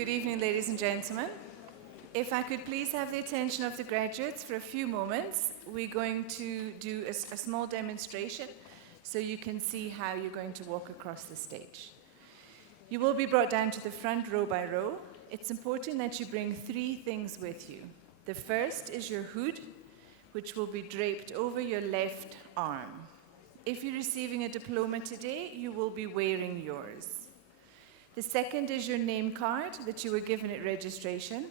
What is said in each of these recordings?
Good evening, ladies and gentlemen. If I could please have the attention of the graduates for a few moments, we're going to do a small demonstration so you can see how you're going to walk across the stage. You will be brought down to the front row by row. It's important that you bring 3 things with you. The first is your hood, which will be draped over your left arm. If you're receiving a diploma today, you will be wearing yours. The second is your name card that you were given at registration.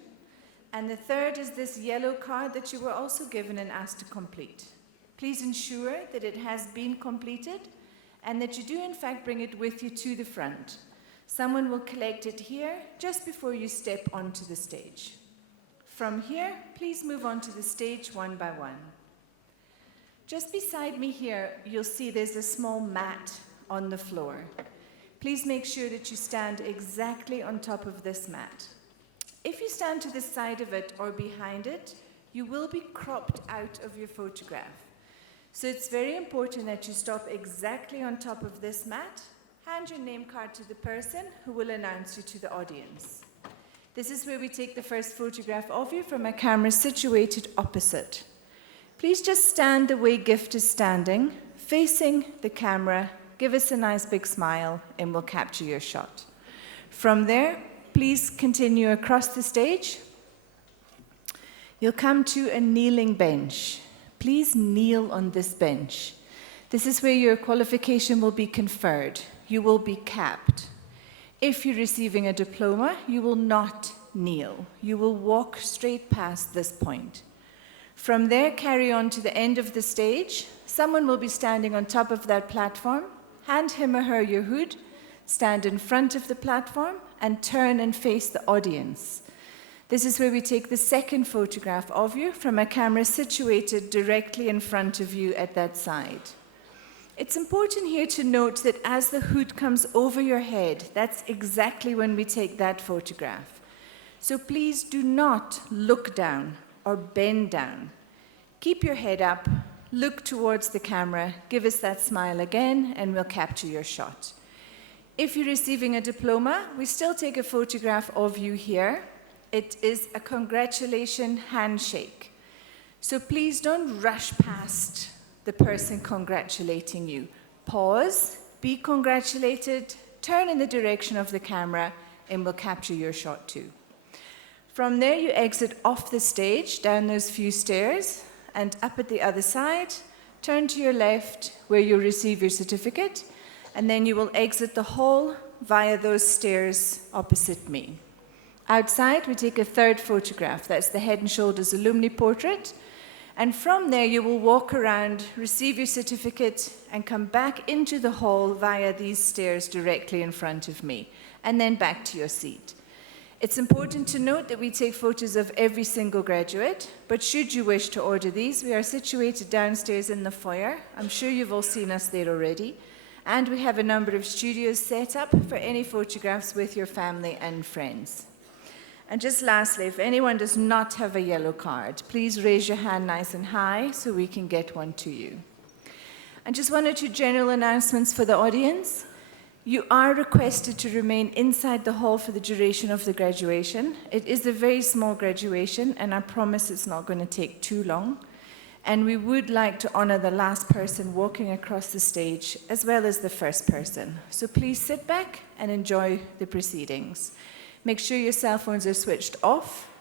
And the third is this yellow card that you were also given and asked to complete. Please ensure that it has been completed and that you do in fact bring it with you to the front. Someone will collect it here just before you step onto the stage. From here, please move onto the stage one by one. Just beside me here, you'll see there's a small mat on the floor. Please make sure that you stand exactly on top of this mat. If you stand to the side of it or behind it, you will be cropped out of your photograph. So it's very important that you stop exactly on top of this mat, hand your name card to the person who will announce you to the audience. This is where we take the first photograph of you from a camera situated opposite. Please just stand the way Gift is standing, facing the camera. Give us a nice big smile and we'll capture your shot. From there, please continue across the stage. You'll come to a kneeling bench. Please kneel on this bench. This is where your qualification will be conferred. You will be capped. If you're receiving a diploma, you will not kneel. You will walk straight past this point. From there, carry on to the end of the stage. Someone will be standing on top of that platform. Hand him or her your hood, stand in front of the platform, and turn and face the audience. This is where we take the second photograph of you from a camera situated directly in front of you at that side. It's important here to note that as the hood comes over your head, that's exactly when we take that photograph. So please do not look down or bend down. Keep your head up. Look towards the camera, give us that smile again, and we'll capture your shot. If you're receiving a diploma, we still take a photograph of you here. It is a congratulation handshake. So please don't rush past the person congratulating you. Pause, be congratulated, turn in the direction of the camera, and we'll capture your shot too. From there, you exit off the stage, down those few stairs, and up at the other side, turn to your left where you'll receive your certificate, and then you will exit the hall via those stairs opposite me. Outside, we take a third photograph. That's the Head and Shoulders alumni portrait. And from there, you will walk around, receive your certificate, and come back into the hall via these stairs directly in front of me, and then back to your seat. It's important to note that we take photos of every single graduate, but should you wish to order these, we are situated downstairs in the foyer. I'm sure you've all seen us there already. And we have a number of studios set up for any photographs with your family and friends. And just lastly, if anyone does not have a yellow card, please raise your hand nice and high so we can get one to you. And just 1 or 2 general announcements for the audience. You are requested to remain inside the hall for the duration of the graduation. It is a very small graduation, and I promise it's not going to take too long. And we would like to honor the last person walking across the stage, as well as the first person. So please sit back and enjoy the proceedings. Make sure your cell phones are switched off,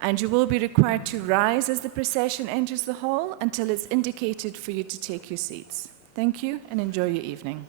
and you will be required to rise as the procession enters the hall until it's indicated for you to take your seats. Thank you, and enjoy your evening.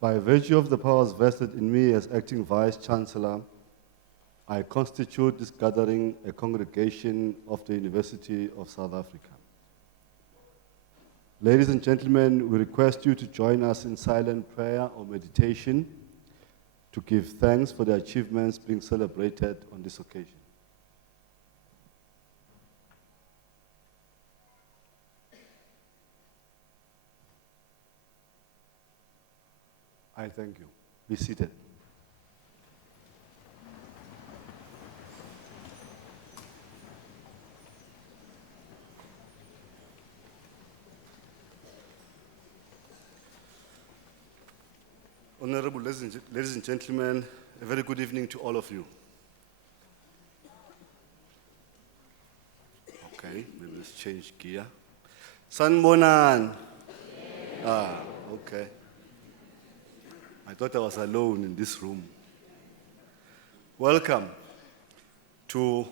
By virtue of the powers vested in me as acting Vice-Chancellor, I constitute this gathering a congregation of the University of South Africa. Ladies and gentlemen, we request you to join us in silent prayer or meditation to give thanks for the achievements being celebrated on this occasion. I thank you. Be seated. Honorable ladies and gentlemen, a very good evening to all of you. Okay, maybe let's change gear. Sanbonan. Okay. I thought I was alone in this room. Welcome to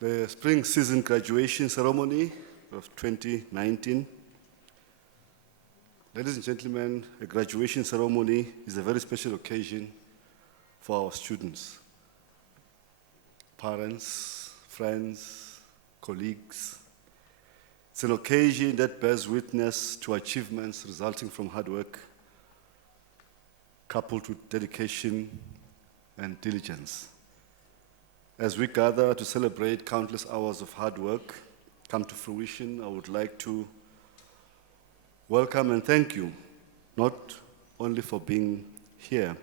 the spring season graduation ceremony of 2019. Ladies and gentlemen, a graduation ceremony is a very special occasion for our students, parents, friends, colleagues. It's an occasion that bears witness to achievements resulting from hard work, coupled with dedication and diligence. As we gather to celebrate countless hours of hard work come to fruition, I would like to welcome and thank you, not only for being here,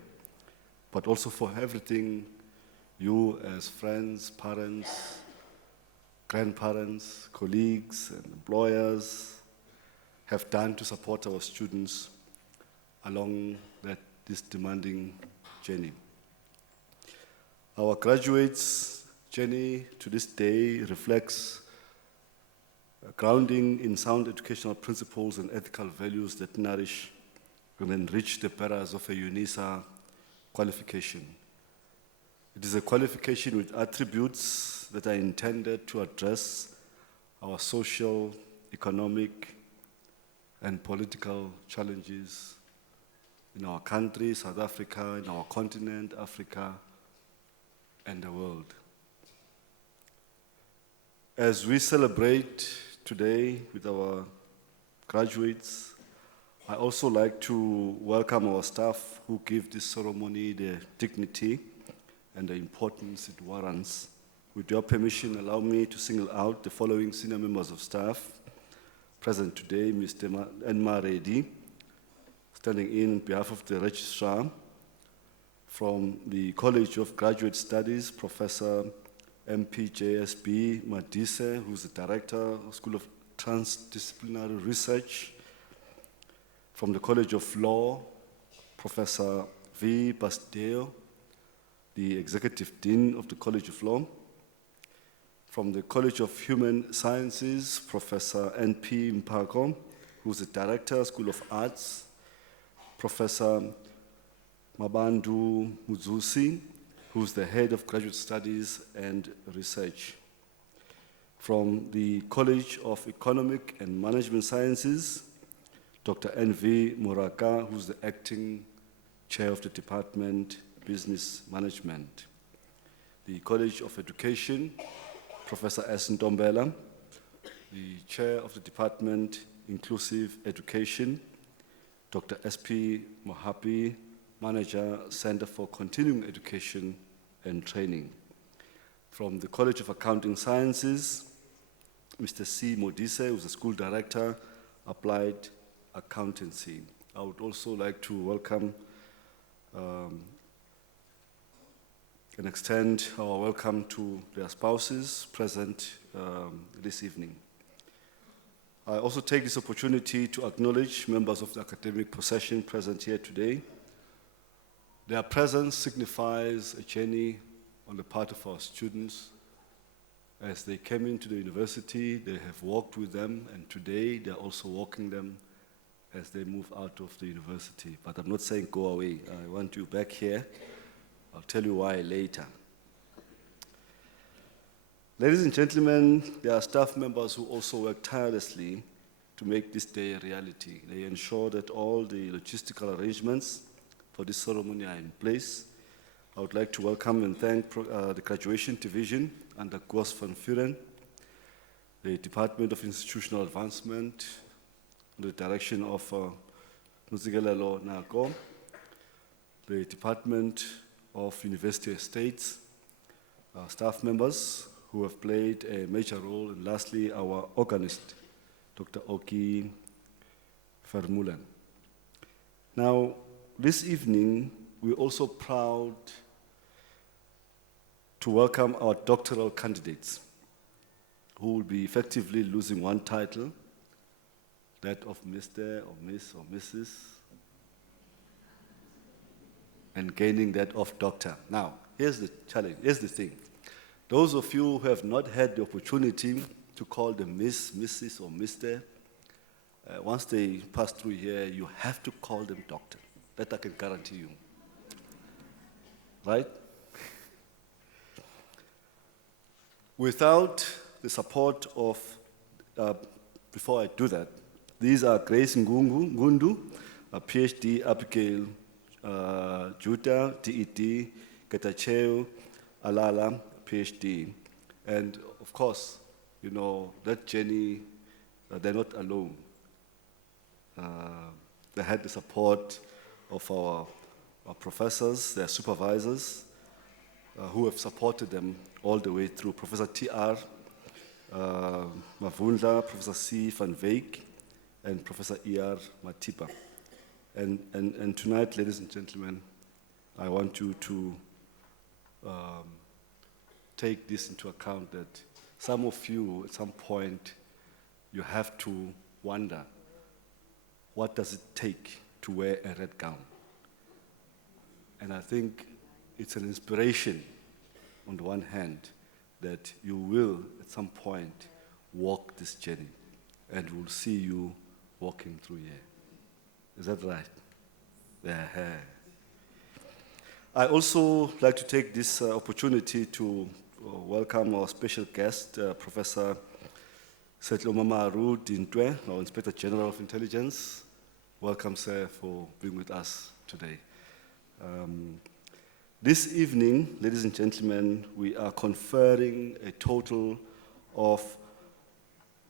but also for everything you as friends, parents, grandparents, colleagues, and employers have done to support our students along this demanding journey. Our graduates' journey to this day reflects a grounding in sound educational principles and ethical values that nourish and enrich the bearers of a Unisa qualification. It is a qualification with attributes that are intended to address our social, economic, and political challenges in our country, South Africa, in our continent, Africa, and the world. As we celebrate today with our graduates, I also like to welcome our staff who give this ceremony the dignity and the importance it warrants. With your permission, allow me to single out the following senior members of staff present today: Mr. Enma Reddy, standing in on behalf of the Registrar. From the College of Graduate Studies, Professor MPJSB Madise, who's the Director of School of Transdisciplinary Research. From the College of Law, Professor V. Basteo, the Executive Dean of the College of Law. From the College of Human Sciences, Professor N.P. Mpako, who's the Director, School of Arts. Professor Mabandu Muzusi, who's the Head of Graduate Studies and Research. From the College of Economic and Management Sciences, Dr. N.V. Muraka, who's the Acting Chair of the Department, Business Management. The College of Education, Professor S. Ntombela, the Chair of the Department, Inclusive Education. Dr. S.P. Mohapi, Manager, Center for Continuing Education and Training. From the College of Accounting Sciences, Mr. C. Modise, who's the School Director, Applied Accountancy. I would also like to welcome and extend our welcome to their spouses present this evening. I also take this opportunity to acknowledge members of the academic procession present here today. Their presence signifies a journey on the part of our students. As they came into the university, they have walked with them, and today they're also walking them as they move out of the university. But I'm not saying go away. I want you back here. I'll tell you why later. Ladies and gentlemen, there are staff members who also work tirelessly to make this day a reality. They ensure that all the logistical arrangements for this ceremony are in place. I would like to welcome and thank the Graduation Division under Gos van Vuren, the Department of Institutional Advancement, under the direction of Nuzigelelo Nako, the Department of University Estates, staff members who have played a major role, and lastly, our organist, Dr. Oki Vermeulen. Now, this evening, we're also proud to welcome our doctoral candidates who will be effectively losing one title, that of Mr. or Miss or Mrs., and gaining that of doctor. Now, here's the challenge, here's the thing. Those of you who have not had the opportunity to call them Miss, Mrs., or Mr., once they pass through here, you have to call them doctor. That I can guarantee you. Right? Without the support of, before I do that, these are Grace Ngundu, a PhD, Abigail Juta, DED, Getacheo, Alala, PhD. And of course, you know, that journey, they're not alone. They had the support of our professors, their supervisors, who have supported them all the way through. Professor T.R. Mavundla, Professor C. van Veek, and Professor E.R. Matipa. And tonight, ladies and gentlemen, I want you to take this into account that some of you, at some point, you have to wonder, what does it take to wear a red gown? And I think it's an inspiration, on the one hand, that you will, at some point, walk this journey, and we'll see you walking through here. Is that right? Yeah. I also like to take this opportunity to welcome our special guest, Professor Setlomamaru Dintwe, our Inspector General of Intelligence. Welcome, sir, for being with us today. This evening, ladies and gentlemen, we are conferring a total of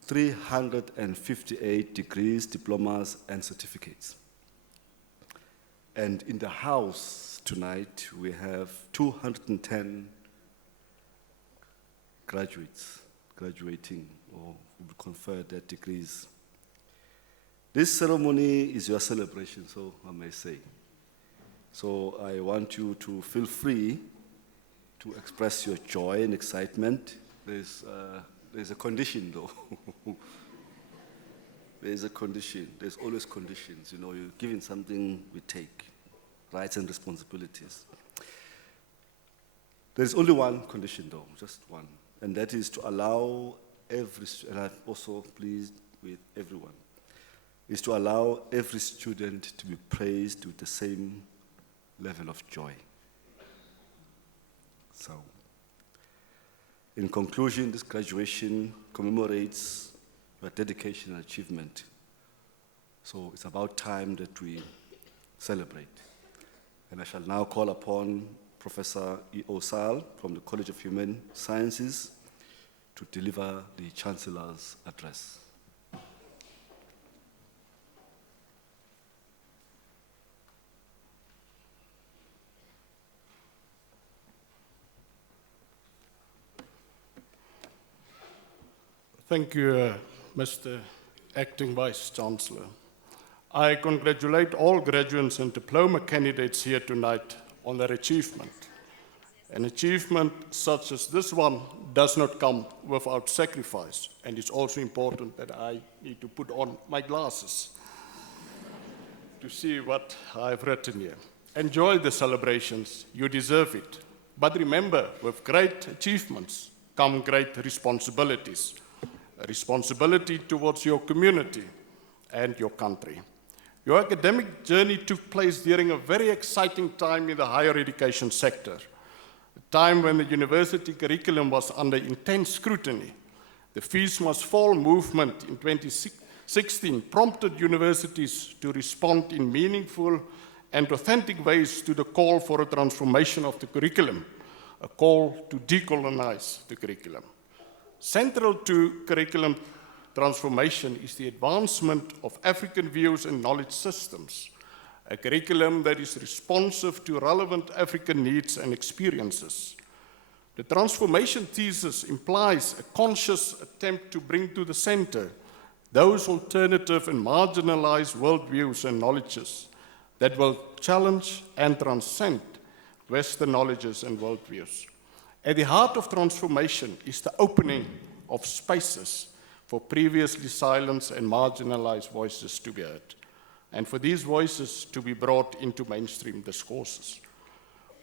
358 degrees, diplomas, and certificates. And in the house tonight, we have 210 graduates graduating or will be conferred their degrees. This ceremony is your celebration, so I may say. So I want you to feel free to express your joy and excitement. There's a condition, though. There's a condition. There's always conditions. You know, you're given something, we take. Rights and responsibilities. There's only one condition, though, just one. And that is to allow every, and I'm also pleased with everyone, is to allow every student to be praised with the same level of joy. So, in conclusion, this graduation commemorates your dedication and achievement. So it's about time that we celebrate. And I shall now call upon Professor E.O. Sal from the College of Human Sciences to deliver the Chancellor's address. Thank you, Mr. Acting Vice Chancellor. I congratulate all graduates and diploma candidates here tonight on their achievement. An achievement such as this one does not come without sacrifice, and it's also important that I need to put on my glasses to see what I've written here. Enjoy the celebrations, you deserve it. But remember, with great achievements come great responsibilities. A responsibility towards your community and your country. Your academic journey took place during a very exciting time in the higher education sector, a time when the university curriculum was under intense scrutiny. The fees must fall movement in 16 prompted universities to respond in meaningful and authentic ways to the call for a transformation of the curriculum, a call to decolonize the curriculum. Central to curriculum transformation is the advancement of African views and knowledge systems, a curriculum that is responsive to relevant African needs and experiences. The transformation thesis implies a conscious attempt to bring to the center those alternative and marginalized worldviews and knowledges that will challenge and transcend Western knowledges and worldviews. At the heart of transformation is the opening of spaces for previously silenced and marginalized voices to be heard, and for these voices to be brought into mainstream discourses.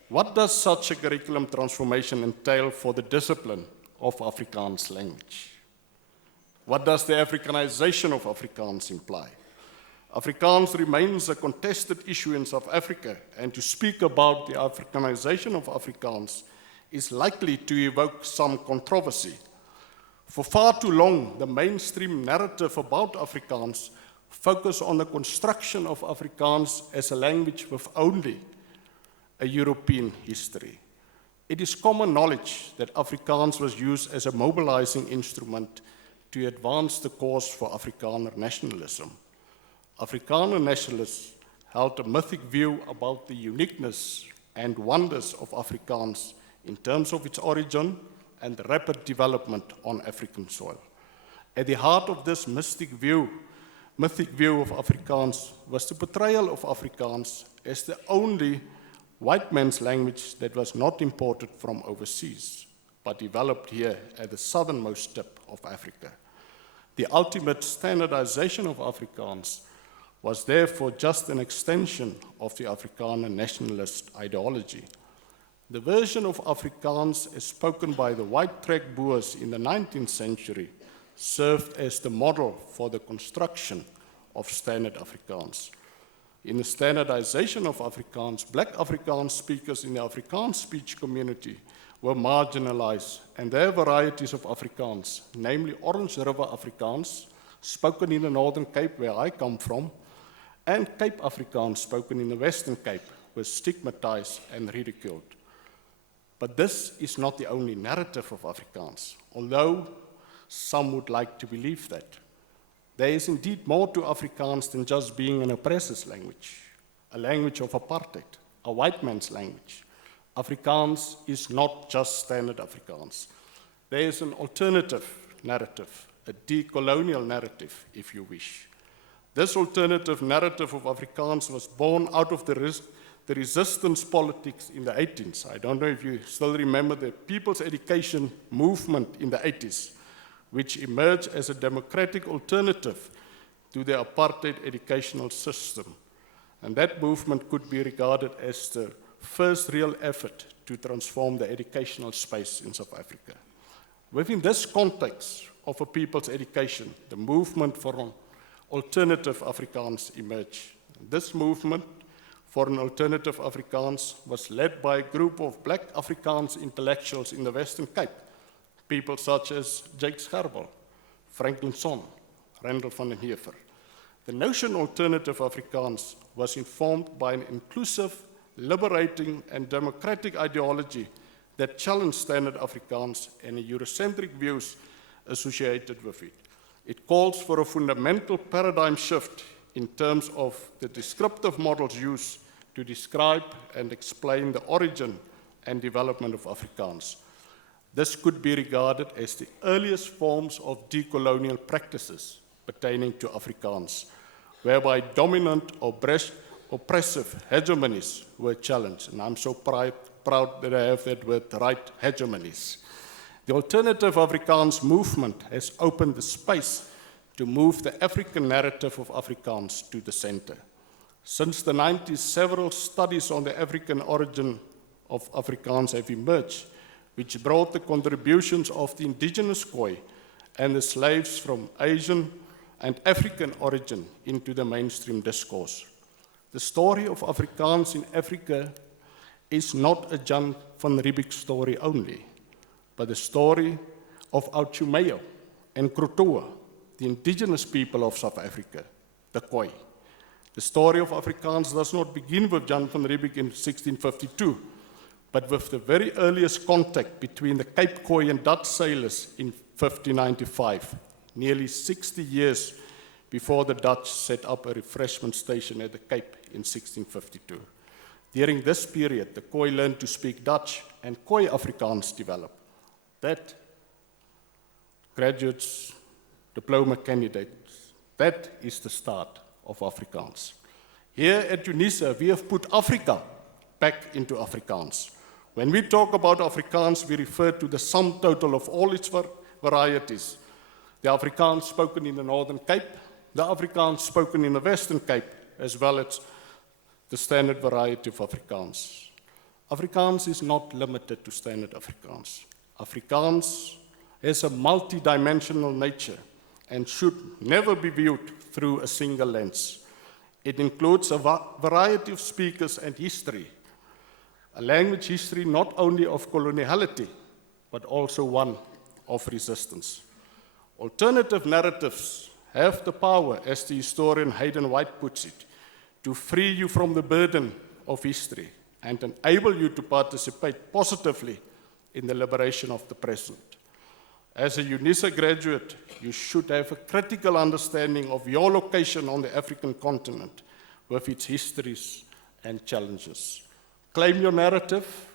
What does such a curriculum transformation entail for the discipline of Afrikaans language? What does the Africanization of Afrikaans imply? Afrikaans remains a contested issue in South Africa, and to speak about the Africanization of Afrikaans is likely to evoke some controversy. For far too long, the mainstream narrative about Afrikaans focused on the construction of Afrikaans as a language with only a European history. It is common knowledge that Afrikaans was used as a mobilizing instrument to advance the cause for Afrikaner nationalism. Afrikaner nationalists held a mythic view about the uniqueness and wonders of Afrikaans in terms of its origin and the rapid development on African soil. At the heart of this mythic view of Afrikaans was the portrayal of Afrikaans as the only white man's language that was not imported from overseas, but developed here at the southernmost tip of Africa. The ultimate standardization of Afrikaans was therefore just an extension of the Afrikaner nationalist ideology. The version of Afrikaans as spoken by the white track Boers in the 19th century served as the model for the construction of standard Afrikaans. In the standardization of Afrikaans, black Afrikaans speakers in the Afrikaans speech community were marginalized, and their varieties of Afrikaans, namely Orange River Afrikaans, spoken in the Northern Cape where I come from, and Cape Afrikaans, spoken in the Western Cape, were stigmatized and ridiculed. But this is not the only narrative of Afrikaans, although some would like to believe that. There is indeed more to Afrikaans than just being an oppressor's language, a language of apartheid, a white man's language. Afrikaans is not just standard Afrikaans. There is an alternative narrative, a decolonial narrative, if you wish. This alternative narrative of Afrikaans was born out of the resistance politics in the 80s. I don't know if you still remember the People's Education Movement in the 80s, which emerged as a democratic alternative to the apartheid educational system. And that movement could be regarded as the first real effort to transform the educational space in South Africa. Within this context of a people's education, the movement for an alternative Afrikaans emerged. This movement for an alternative Afrikaans was led by a group of black Afrikaans intellectuals in the Western Cape, people such as Jake Scharbel, Franklin Sonn, Randall van den Heever. The notion alternative Afrikaans was informed by an inclusive, liberating, and democratic ideology that challenged standard Afrikaans and the Eurocentric views associated with it. It calls for a fundamental paradigm shift in terms of the descriptive models used to describe and explain the origin and development of Afrikaans. This could be regarded as the earliest forms of decolonial practices pertaining to Afrikaans, whereby dominant or oppressive hegemonies were challenged. And I'm so proud that I have that word right, hegemonies. The alternative Afrikaans movement has opened the space to move the African narrative of Afrikaans to the center. Since the 90s, several studies on the African origin of Afrikaans have emerged, which brought the contributions of the indigenous Khoi and the slaves from Asian and African origin into the mainstream discourse. The story of Afrikaans in Africa is not a Jan van Riebeeck story only, but the story of Auchumeo and Krotoa, the indigenous people of South Africa, the Khoi. The story of Afrikaans does not begin with Jan van Riebeeck in 1652, but with the very earliest contact between the Cape Khoi and Dutch sailors in 1595, nearly 60 years before the Dutch set up a refreshment station at the Cape in 1652. During this period, the Khoi learned to speak Dutch and Khoi Afrikaans developed. That, graduates, diploma candidates, that is the start of Afrikaans. Here at Unisa, we have put Africa back into Afrikaans. When we talk about Afrikaans, we refer to the sum total of all its varieties. The Afrikaans spoken in the Northern Cape, the Afrikaans spoken in the Western Cape, as well as the standard variety of Afrikaans. Afrikaans is not limited to standard Afrikaans. Afrikaans has a multidimensional nature and should never be viewed through a single lens. It includes a variety of speakers and history, a language history not only of coloniality, but also one of resistance. Alternative narratives have the power, as the historian Hayden White puts it, to free you from the burden of history and enable you to participate positively in the liberation of the present. As a Unisa graduate, you should have a critical understanding of your location on the African continent with its histories and challenges. Claim your narrative.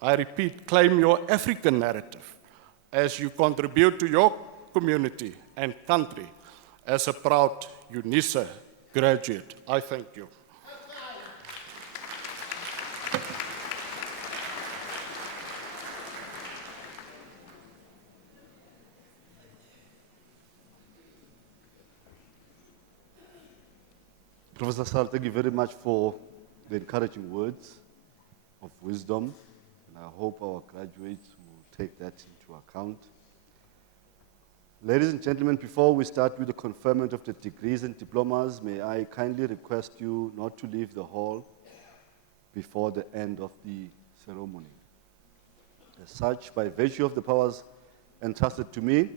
I repeat, claim your African narrative as you contribute to your community and country as a proud Unisa graduate. I thank you. Professor Sar, thank you very much for the encouraging words of wisdom, and I hope our graduates will take that into account. Ladies and gentlemen, before we start with the conferment of the degrees and diplomas, may I kindly request you not to leave the hall before the end of the ceremony. As such, by virtue of the powers entrusted to me,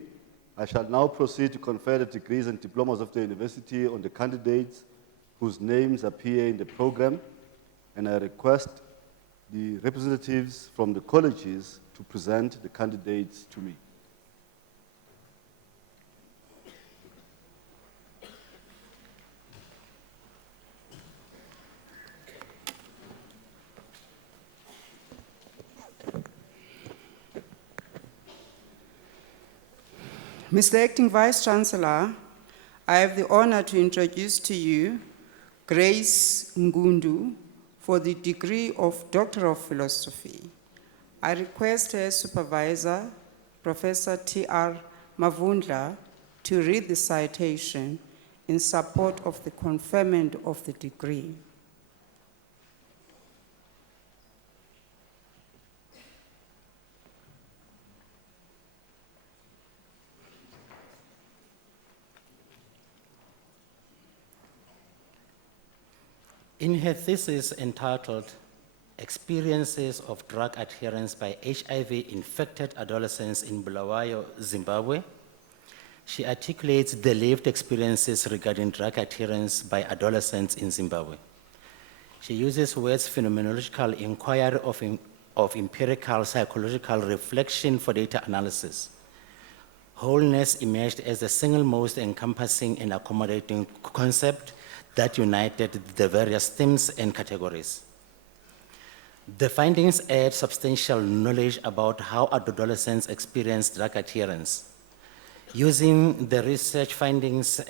I shall now proceed to confer the degrees and diplomas of the university on the candidates whose names appear in the program, and I request the representatives from the colleges to present the candidates to me. Mr. Acting Vice-Chancellor, I have the honor to introduce to you Grace Ngundu for the degree of Doctor of Philosophy. I request her supervisor, Professor T.R. Mavundla, to read the citation in support of the conferment of the degree. In her thesis entitled Experiences of Drug Adherence by HIV-Infected Adolescents in Bulawayo, Zimbabwe, she articulates the lived experiences regarding drug adherence by adolescents in Zimbabwe. She uses words phenomenological inquiry of empirical psychological reflection for data analysis. Wholeness emerged as the single most encompassing and accommodating concept that united the various themes and categories. The findings add substantial knowledge about how adolescents experience drug adherence. Using the research findings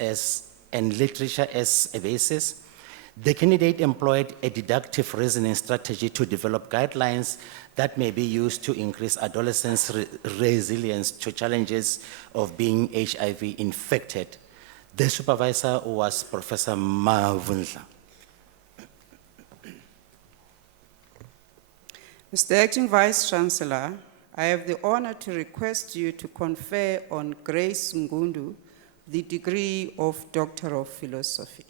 and literature as a basis, the candidate employed a deductive reasoning strategy to develop guidelines that may be used to increase adolescents' resilience to challenges of being HIV infected. The supervisor was Professor Mavundla. Mr. Acting Vice-Chancellor, I have the honor to request you to confer on Grace Ngundu the degree of Doctor of Philosophy.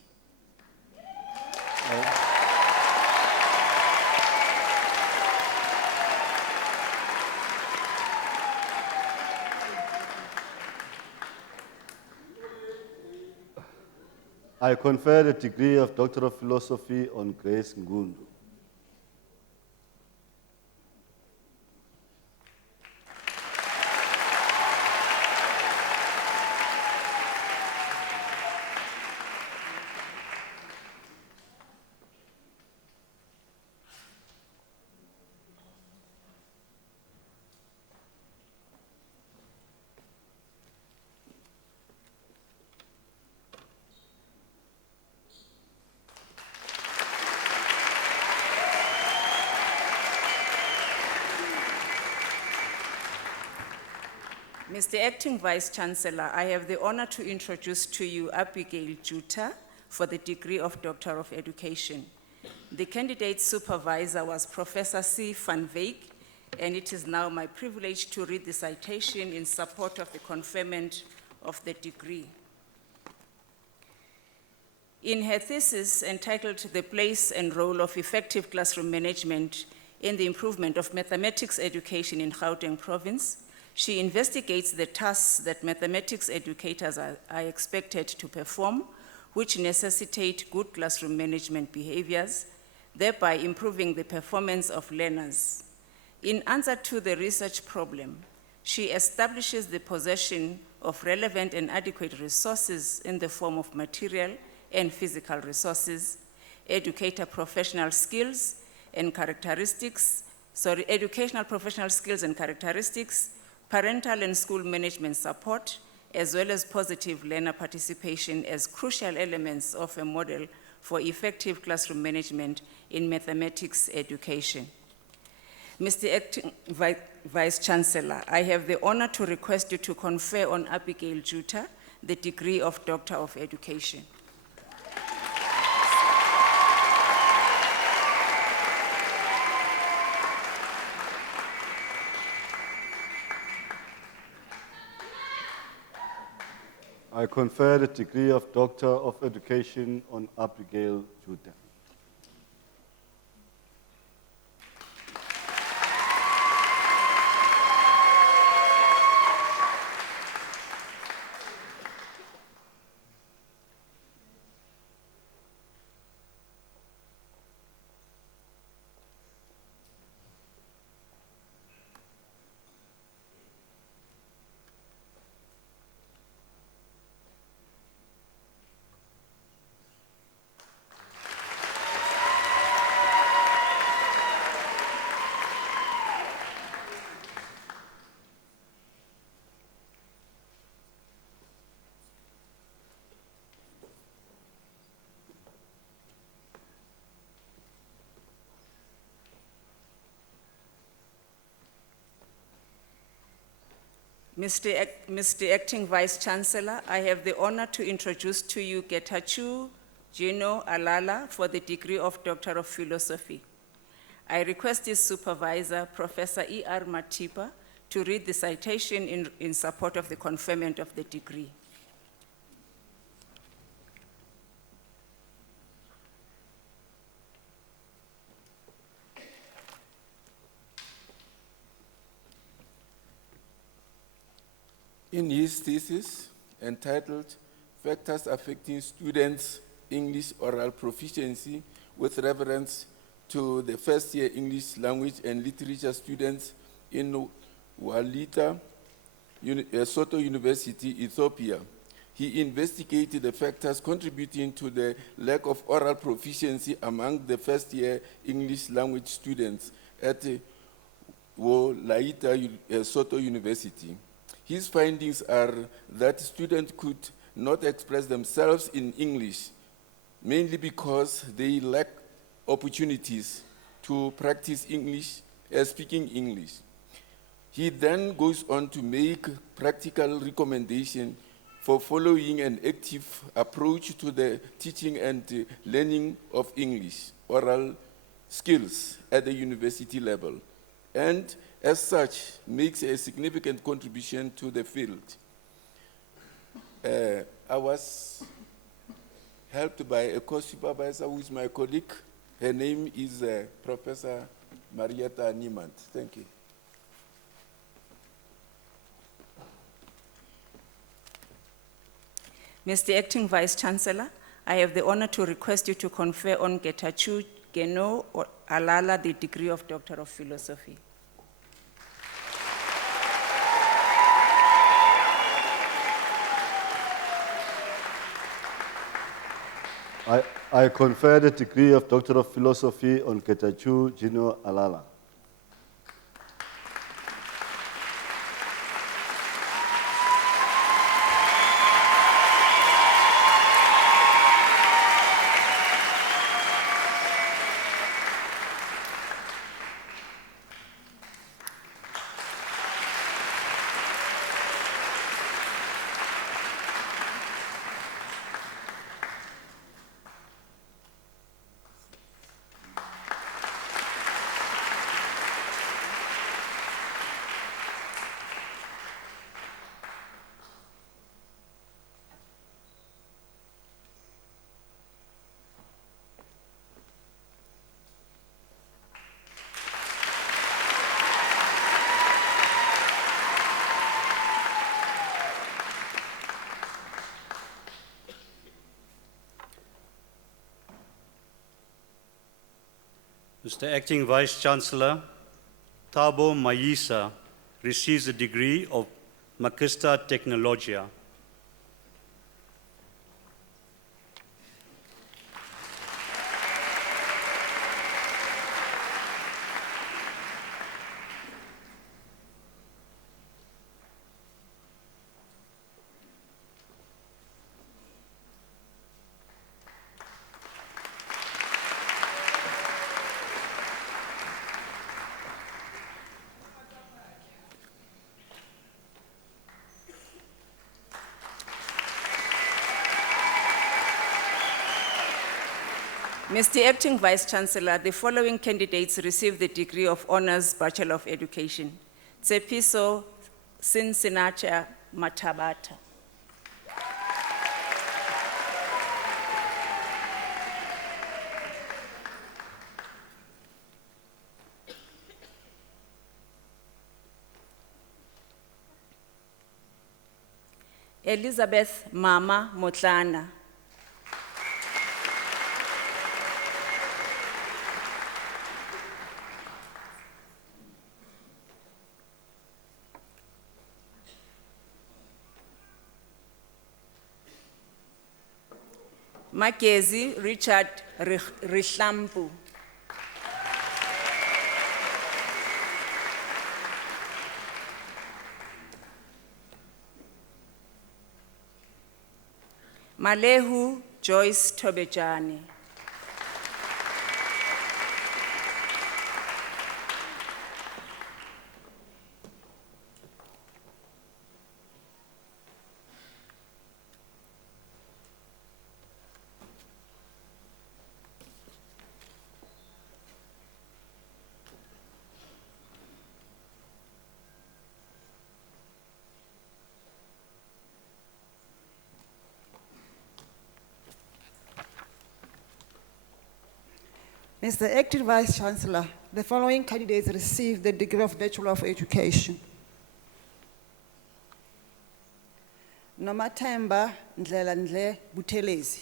I confer the degree of Doctor of Philosophy on Grace Ngundu. Mr. Acting Vice Chancellor, I have the honor to introduce to you Abigail Juta for the degree of Doctor of Education. The candidate supervisor was Professor C. van Wyk, and it is now my privilege to read the citation in support of the conferment of the degree. In her thesis entitled The Place and Role of Effective Classroom Management in the Improvement of Mathematics Education in Gauteng Province, she investigates the tasks that mathematics educators are expected to perform, which necessitate good classroom management behaviors, thereby improving the performance of learners. In answer to the research problem, she establishes the possession of relevant and adequate resources in the form of material and physical resources, educational professional skills and characteristics, parental and school management support, as well as positive learner participation as crucial elements of a model for effective classroom management in mathematics education. Mr. Acting Vice Chancellor, I have the honor to request you to confer on Abigail Juta the degree of Doctor of Education. I confer the degree of Doctor of Education on Abigail Juta. Mr. Acting Vice Chancellor, I have the honor to introduce to you Getachew Gino Alala for the degree of Doctor of Philosophy. I request his supervisor, Professor E.R. Matipa, to read the citation in support of the conferment of the degree. In his thesis entitled Factors Affecting Students' English Oral Proficiency with reference to the first-year English language and literature students in Walita, Soto University, Ethiopia, he investigated the factors contributing to the lack of oral proficiency among the first-year English language students at Walita, Soto University. His findings are that students could not express themselves in English, mainly because they lack opportunities to practice English, speaking English. He then goes on to make practical recommendations for following an active approach to the teaching and learning of English oral skills at the university level, and as such, makes a significant contribution to the field. I was helped by a co-supervisor who is my colleague. Her name is Professor Marietta Niemand. Thank you. Mr. Acting Vice Chancellor, I have the honor to request you to confer on Getachew Geno Alala the degree of Doctor of Philosophy. I confer the degree of Doctor of Philosophy on Getachew Gino Alala. Mr. Acting Vice Chancellor, Thabo Mayisa receives the degree of Magister Technologia. Mr. Acting Vice Chancellor, the following candidates receive the degree of Honours Bachelor of Education. Tsepiso Sinsinacha Matabata. Elizabeth Mama Motlana. Makezi Richard Rihlampu. Malehu Joyce Tobejani. Mr. Acting Vice Chancellor, the following candidates received the degree of Bachelor of Education. Nomathemba Ndlela Ndle Buthelezi.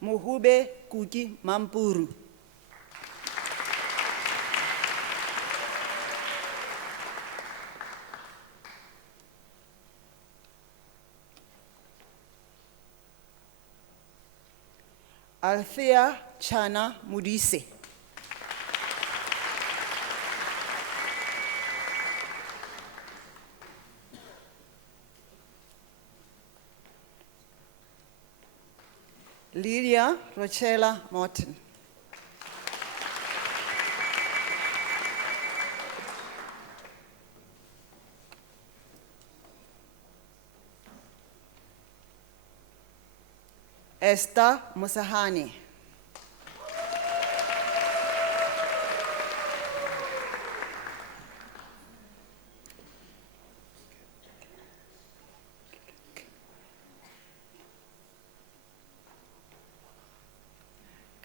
Muhube Kuki Mampuru. Althea Chana Mudise. Lydia Rochella Morton. Esther Musahani.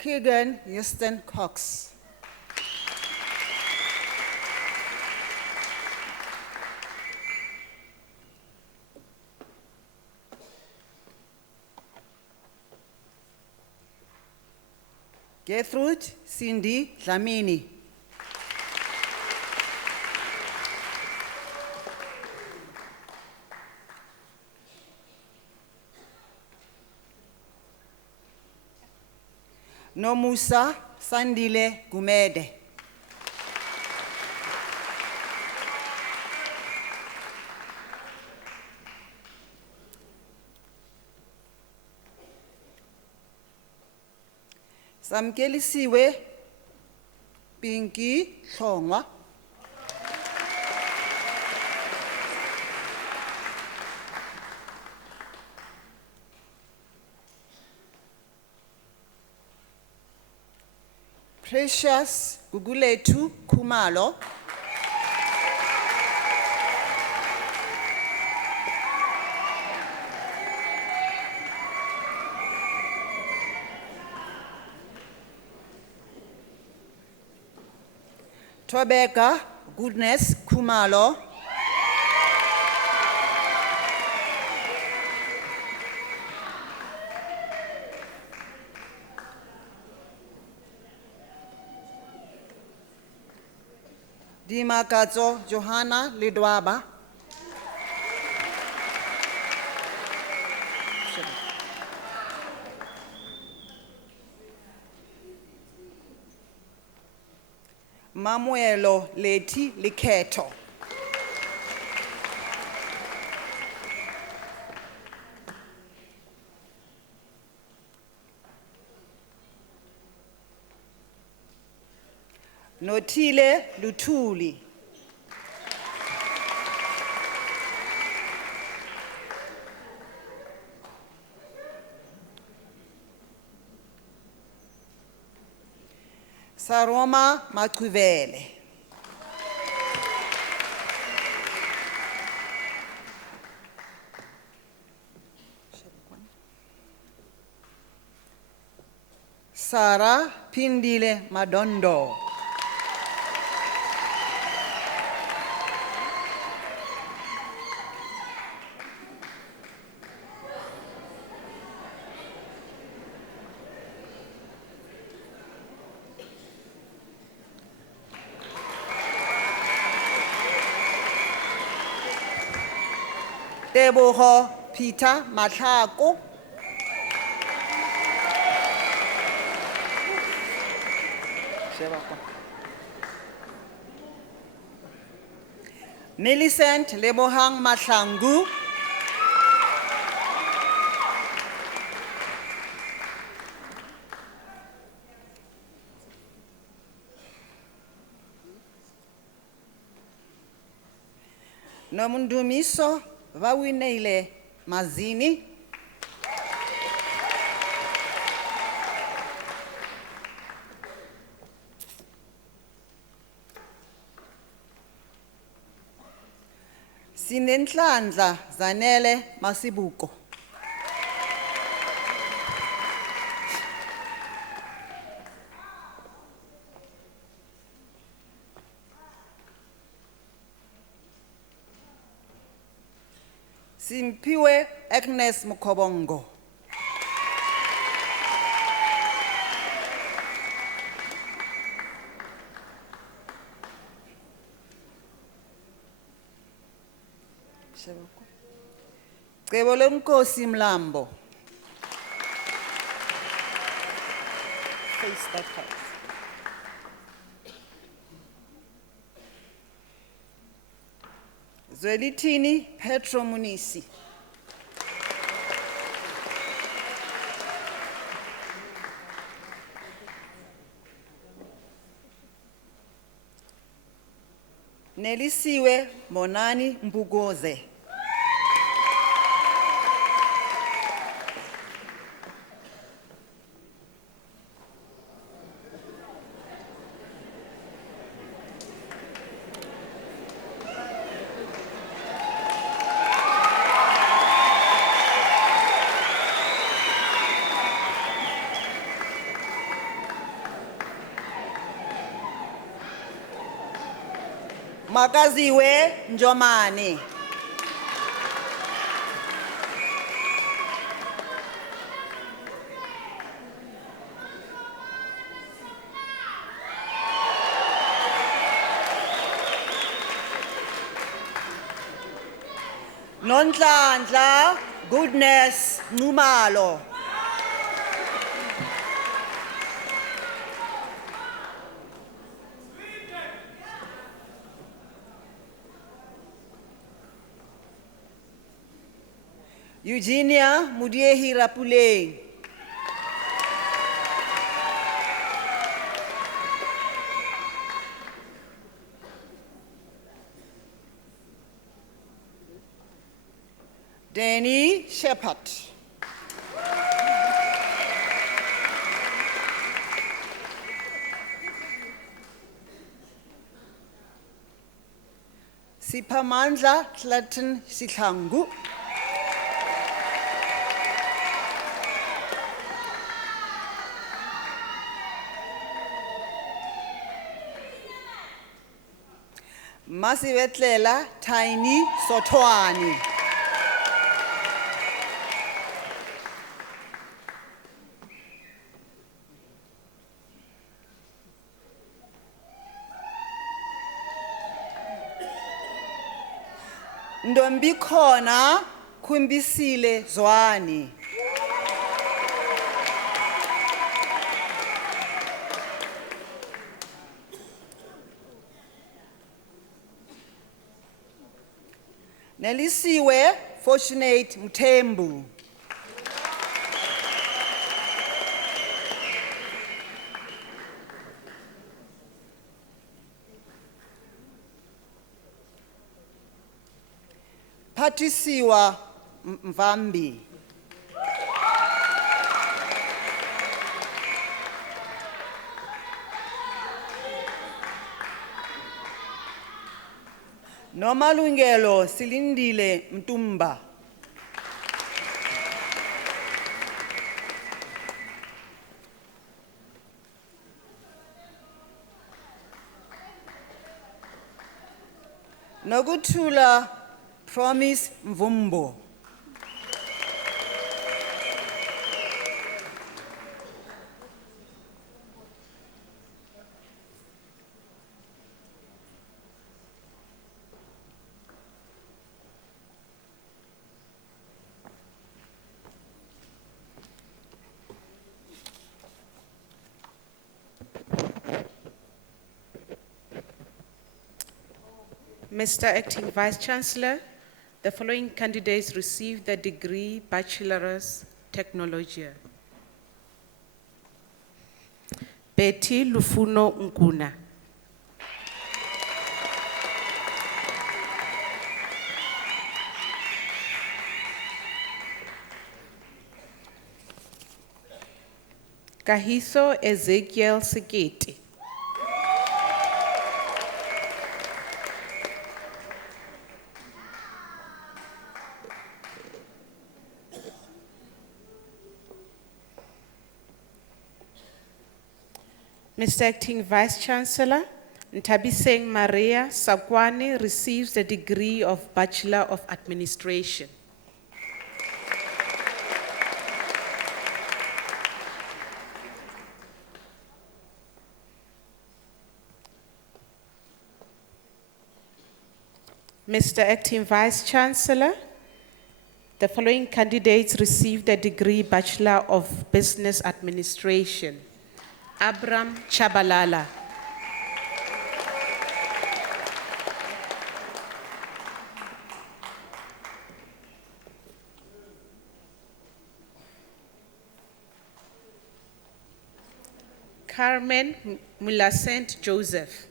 Keegan Houston Cox. Gertrude Cindy Dlamini. Nomusa Sandile Gumede. Samkelisiwe Pinky Hlongwa. Precious Guguletu Kumalo. Tobeka Goodness Kumalo. Dimakatso Johanna Lidwaba. Mamuelo Leti Liketo. Notile Lutuli. Saroma Makuvele. Sara Pindile Madondo. Teboho Peter Matlako. Millicent Lebohang Matlangu. Nomundumiso Vawinele Mazini. Sinenhlanhla Zanele Masibuko. Simpiwe Agnes Mukobongo. Cebole Nkosi Mlambo. Face that face. Zwelithini Petro Munisi. Nelisiwe Monani Mbugoze. Makaziwe Njomani. Nonhlanhla Goodness Nxumalo. Eugenia Mudiehi Rapuleng. Danny Shepard. Siphamandla Clayton Sihlangu. Masivetlela Tiny Sotwani. Ndombi khona Khumbisile Zwani. Nelisiwe Fortunate Mthembu. Patriciwa Mvambi. Nomalungelo Silindile Mtumba. Nokuthula Promise Mvumbo. Mr. Acting Vice-Chancellor, the following candidates received the degree Bachelor's Technology. Betty Lufuno Nkuna. Kahiso Ezekiel Sekete. Mr. Acting Vice-Chancellor, Ntabiseng Maria Sakwani receives the degree of Bachelor of Administration. Mr. Acting Vice-Chancellor, the following candidates received the degree Bachelor of Business Administration. Abram Chabalala. Carmen Mulasent Joseph.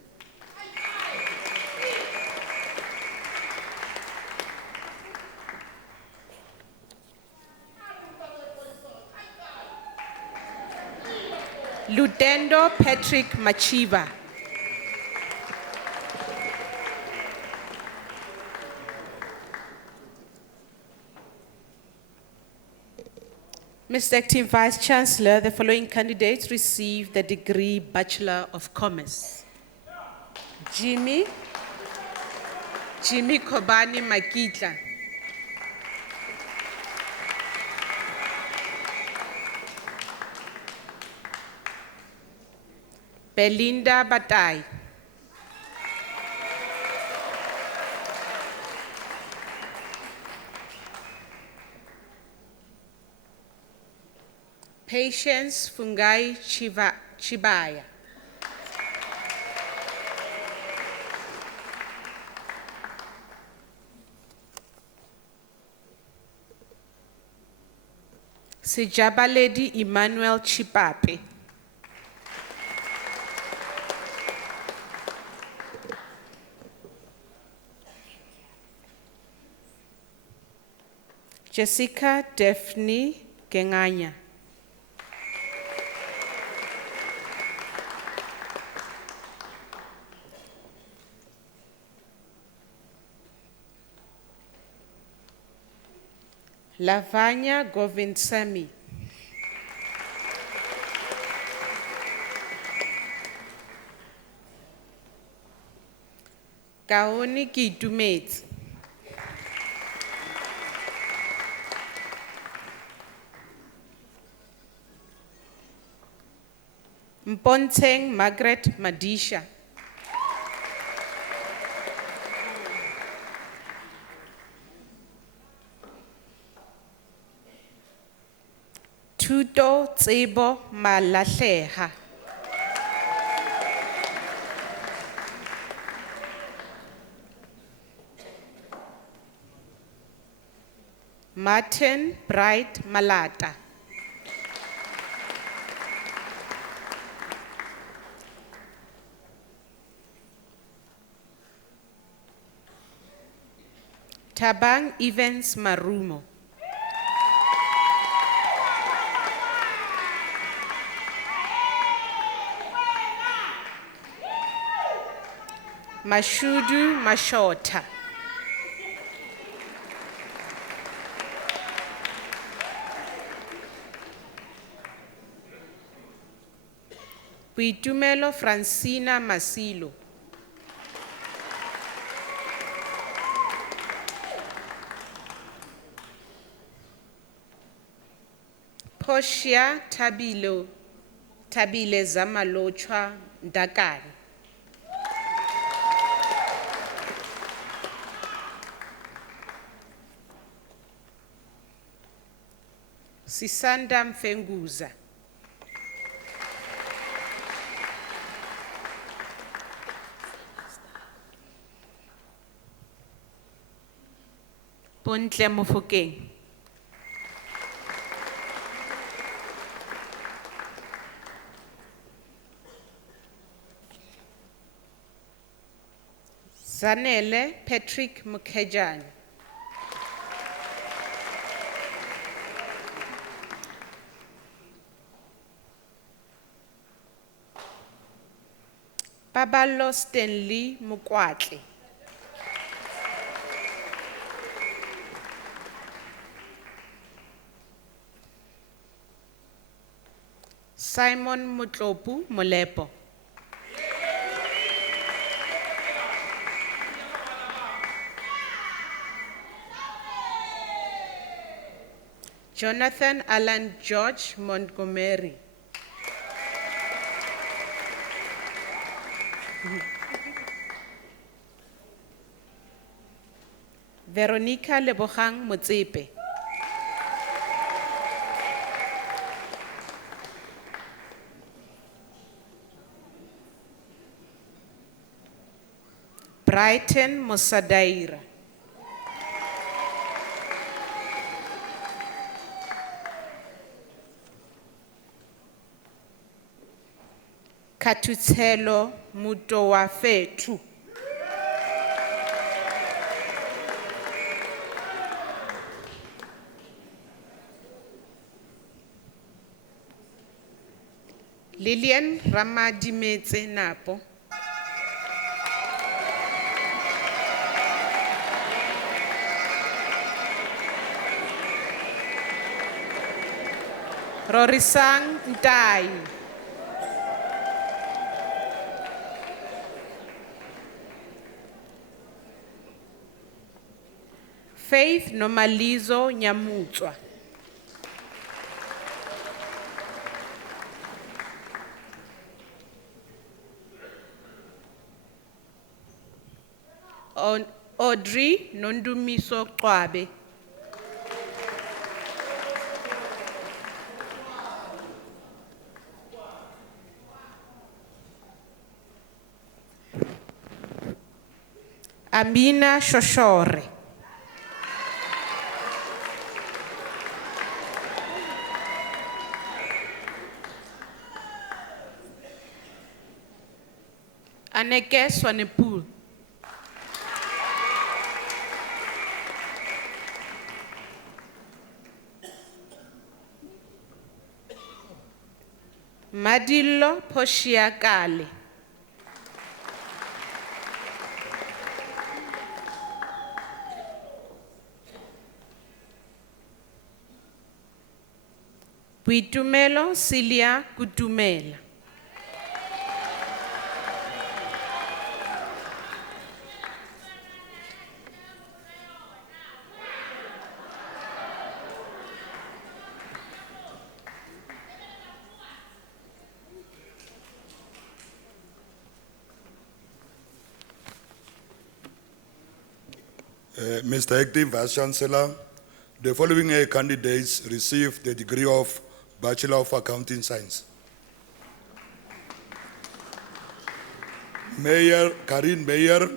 Ludendo Patrick Machiva. Mr. Acting Vice-Chancellor, the following candidates received the degree Bachelor of Commerce. Jimmy Jimmy Kobani Makitla. Belinda Batai. Patience Fungai Chibaya. Sijabaledi Emmanuel Chipape. Jessica Daphne Genganya. Lavanya Govindsamy. Kaoni Kitumetse. Mponteng Margaret Madisha. Tuto Tsebo Malahleha. Martin Bright Malata. Tabang Evans Marumo. Mashudu Mashota. Buitumelo Francina Masilo. Portia Tabile Zamalochwa Ndakani. Sisanda Mfenguza. Bontle Mofokeng. Zanele Patrick Mukejani. Babalo Stanley Mukwatli. Simon Mutlopu Molepo. Jonathan Alan George Montgomery. Veronica Lebogang Motsepe. Brighton Mosadaira. Katutselo Mutowafetu. Lillian Ramadimetse Napo. Rorisang Ntai. Faith Nomalizo Nyamutswa. Audrey Nondumiso Kwabe. Amina Shoshore. Aneke Swanepoel. Madilo Poshiakale. Buitumelo Celia Kutumela. Mr. Acting Vice Chancellor, the following candidates received the degree of Bachelor of Accounting Science. Mayor Karin Mayer,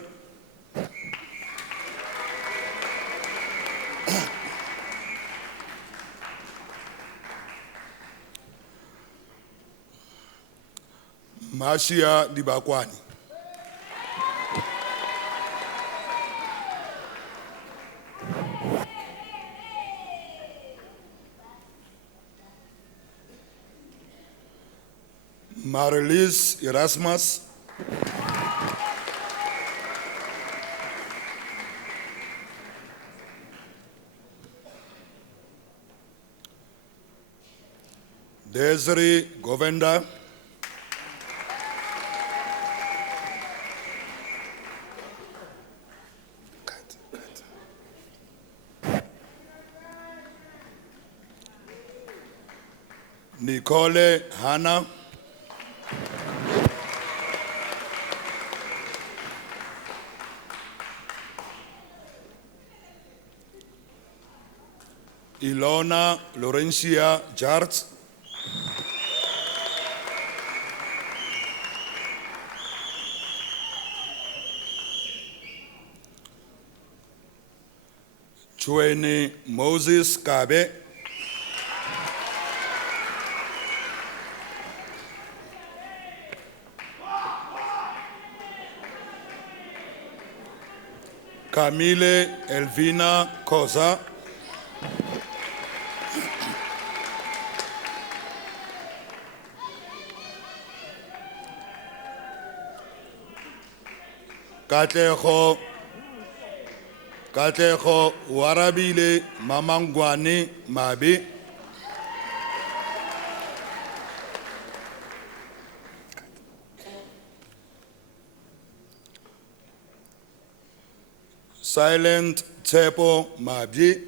Marcia Dibakwani, Marilise Erasmus, Desiree Govenda, Nicole Hannah, Ilona Laurentia Jarts, Chweni Moses Kabe, Camille Elvina Koza, Katlego Warabile Mamangwane Mabe, Silent Tepo Mabi,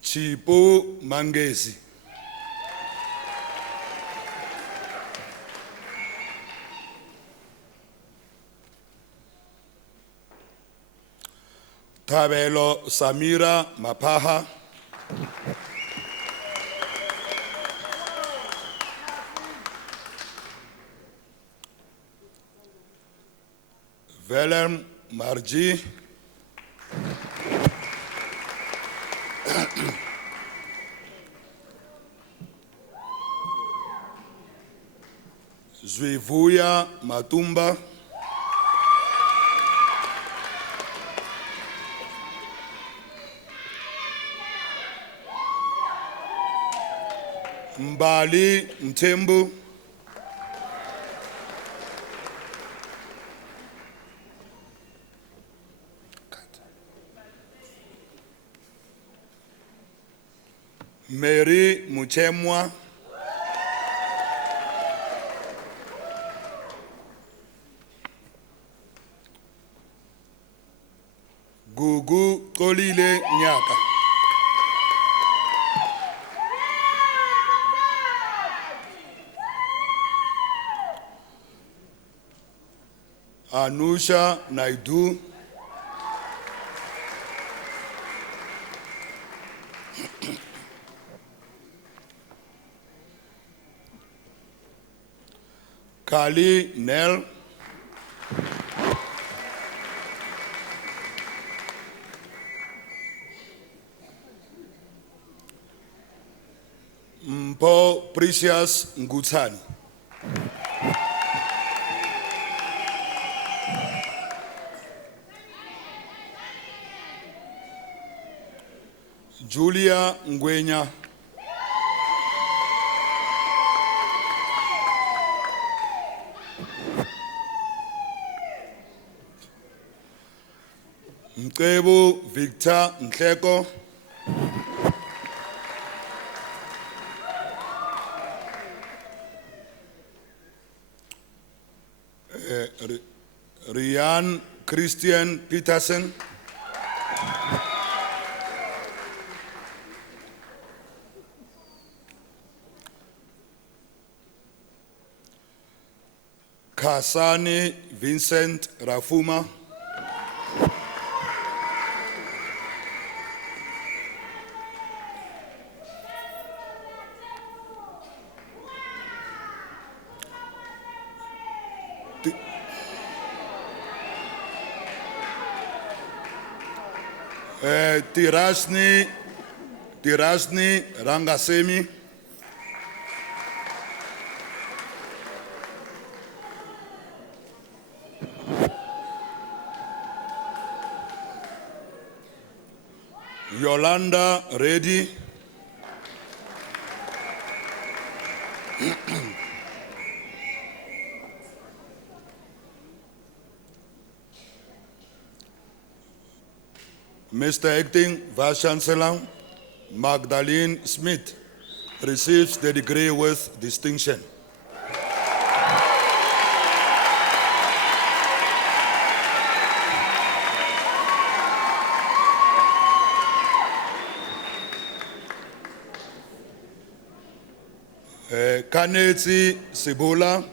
Chipo Mangesi, Tabelo Samira Mapaha, Willem Marji, Zwivuya Matumba, Mbali Mtembu, Mary Muchemwa, Gugu Kolile Nyaka. Anusha Naidu. Kali Nel. Mpo Precious Ngutsani. Julia Ngwenya. Mcebo Victor Nhleko. Rian Christian Peterson. Kasani Vincent Rafuma. Tirasni Rangasemi. Yolanda Reddy. Mr. Acting Vice Chancellor, Magdalene Smith receives the degree with distinction. Kanetsi Sibula.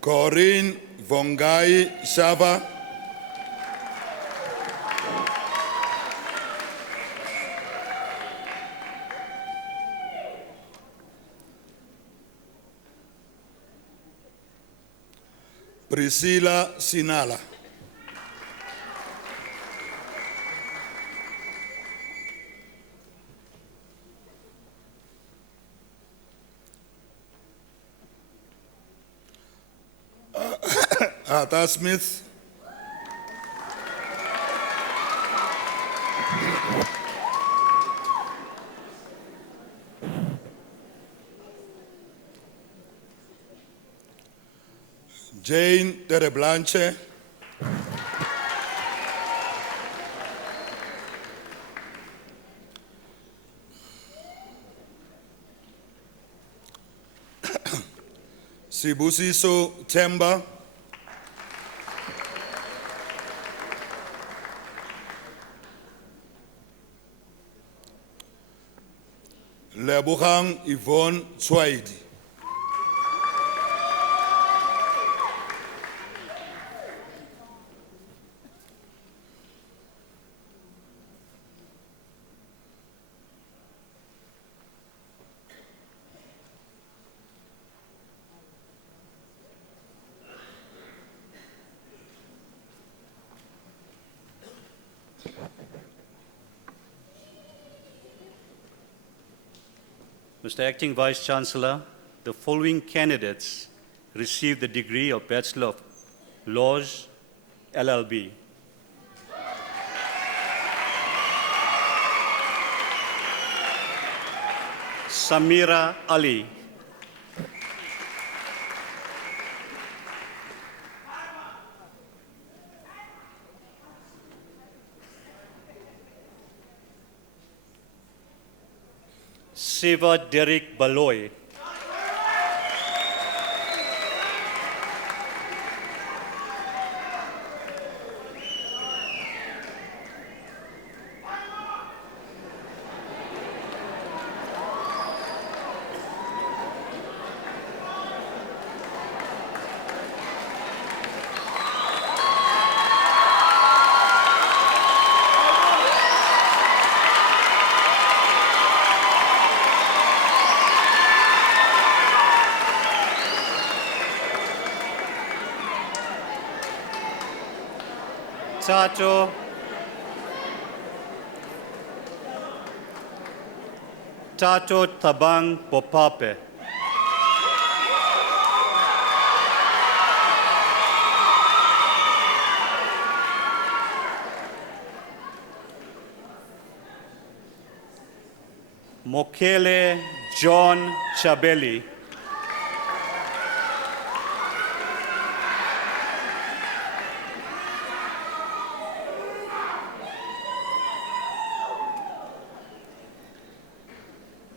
Corinne Vongai Shava. Priscilla Sinala. Arthur Smith. Jane Tereblanche. Sibusiso Temba. Lebogang Yvonne Tswaidi. Mr. Acting Vice Chancellor, the following candidates received the degree of Bachelor of Laws, LLB. Samira Ali. Receiver Derek Baloy. Tato Tabang Popape. Mokele John Chabeli.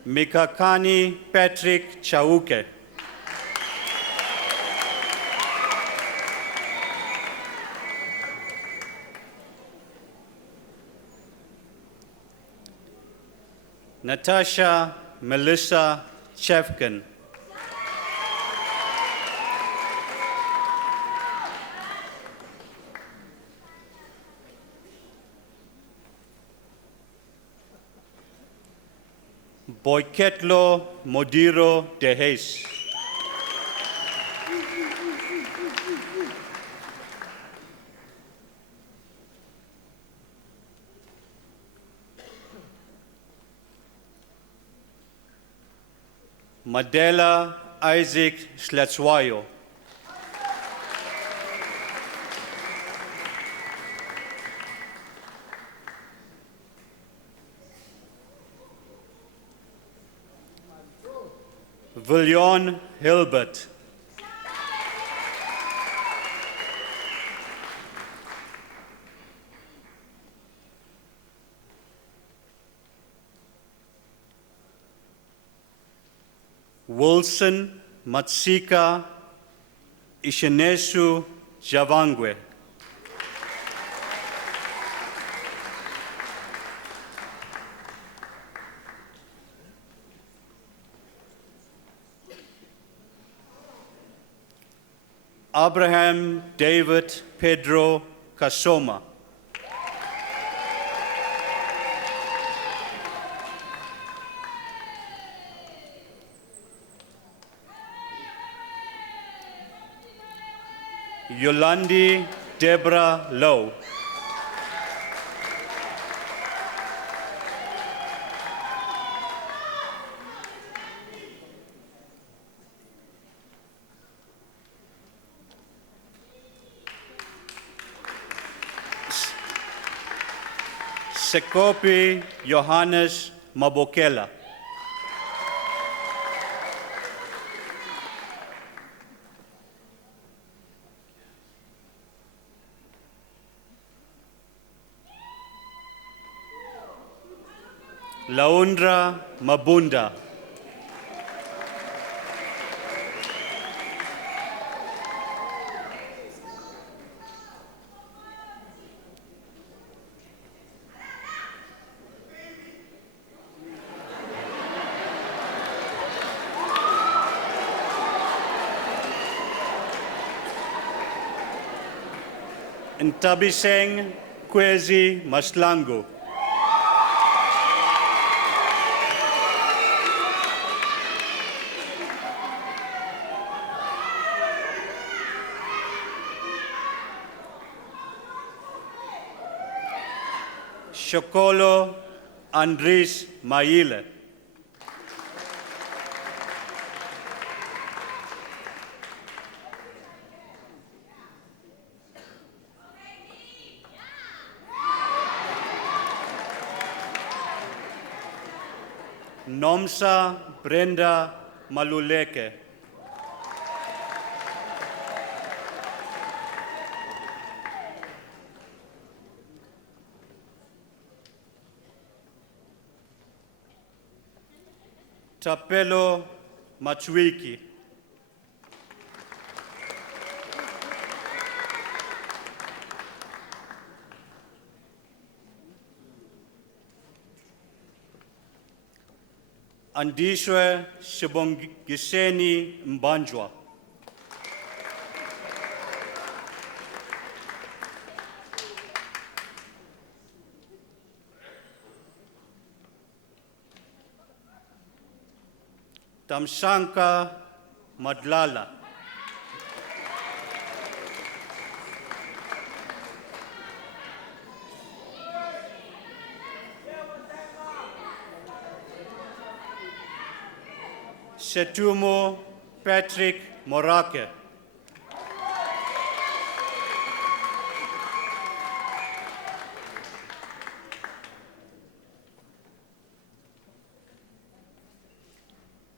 Mikakani Patrick Chauke. Natasha Melissa Chefkin. Boyketlo Modiro de Hees. Madela Isaac Schleswayo. Villion Hilbert. Wilson Matsika Ishinesu Javangwe. Abraham David Pedro Kasoma. Yolandi Deborah Lowe. Sekopi Johannes Mabokela. Laundra Mabunda. Ntabiseng Kwezi Maslango. Shokolo Andres Maile. Nomsa Brenda Maluleke. Tapelo Machwiki. Andishwe Shibongiseni Mbanjwa. Tamshanka Madlala. Shetumo Patrick Morake.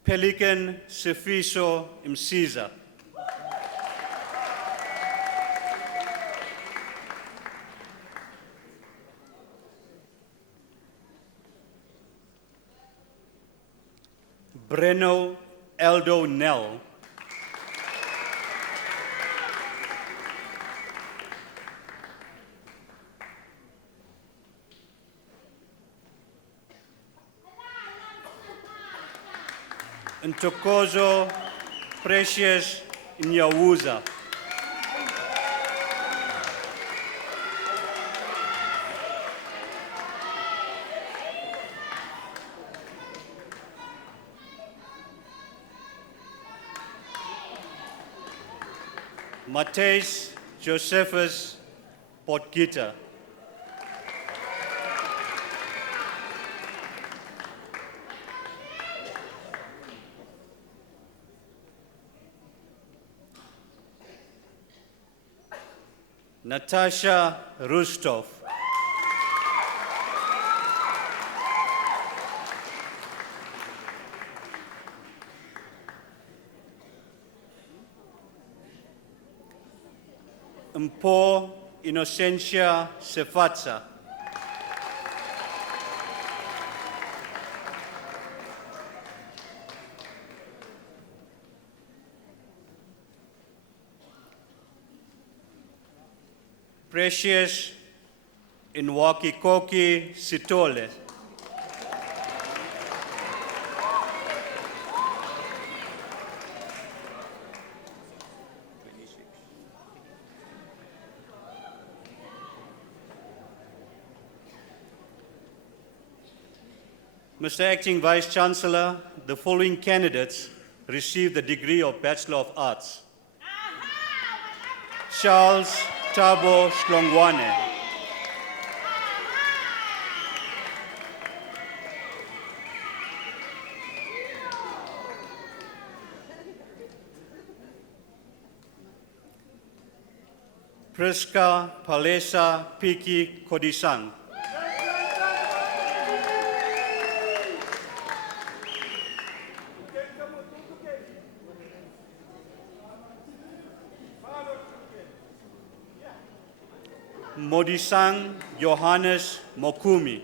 Pelican Sefiso Msiza. Breno Eldo Nell. Ntokozo Precious Nyawuza. Mateus Josephus Potgieter. Natasha Rustov. Mpo Innocentia Sefatsa. Precious Inwakikoki Sitole. Mr. Acting Vice Chancellor, the following candidates received the degree of Bachelor of Arts. Charles Tabo Shlongwane. Priska Palesa Piki Kodisang. Modisang Johannes Mokumi.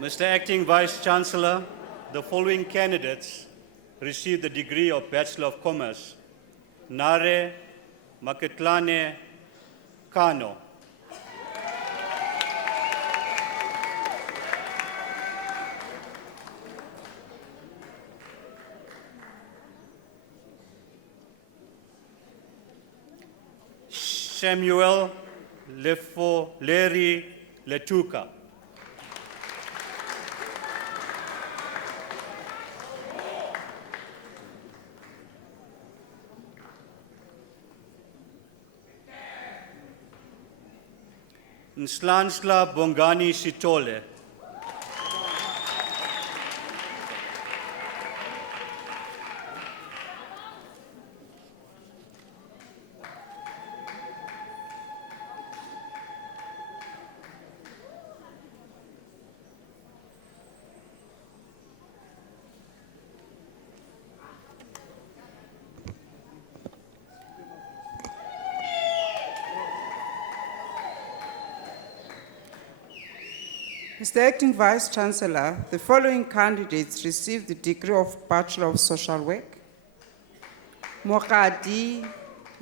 Mr. Acting Vice Chancellor, the following candidates received the degree of Bachelor of Commerce. Nare Maketlane Kano. Samuel Leri Letuka. Nslansla Bongani Sitole. Mr. Acting Vice Chancellor, the following candidates received the degree of Bachelor of Social Work. Mokadi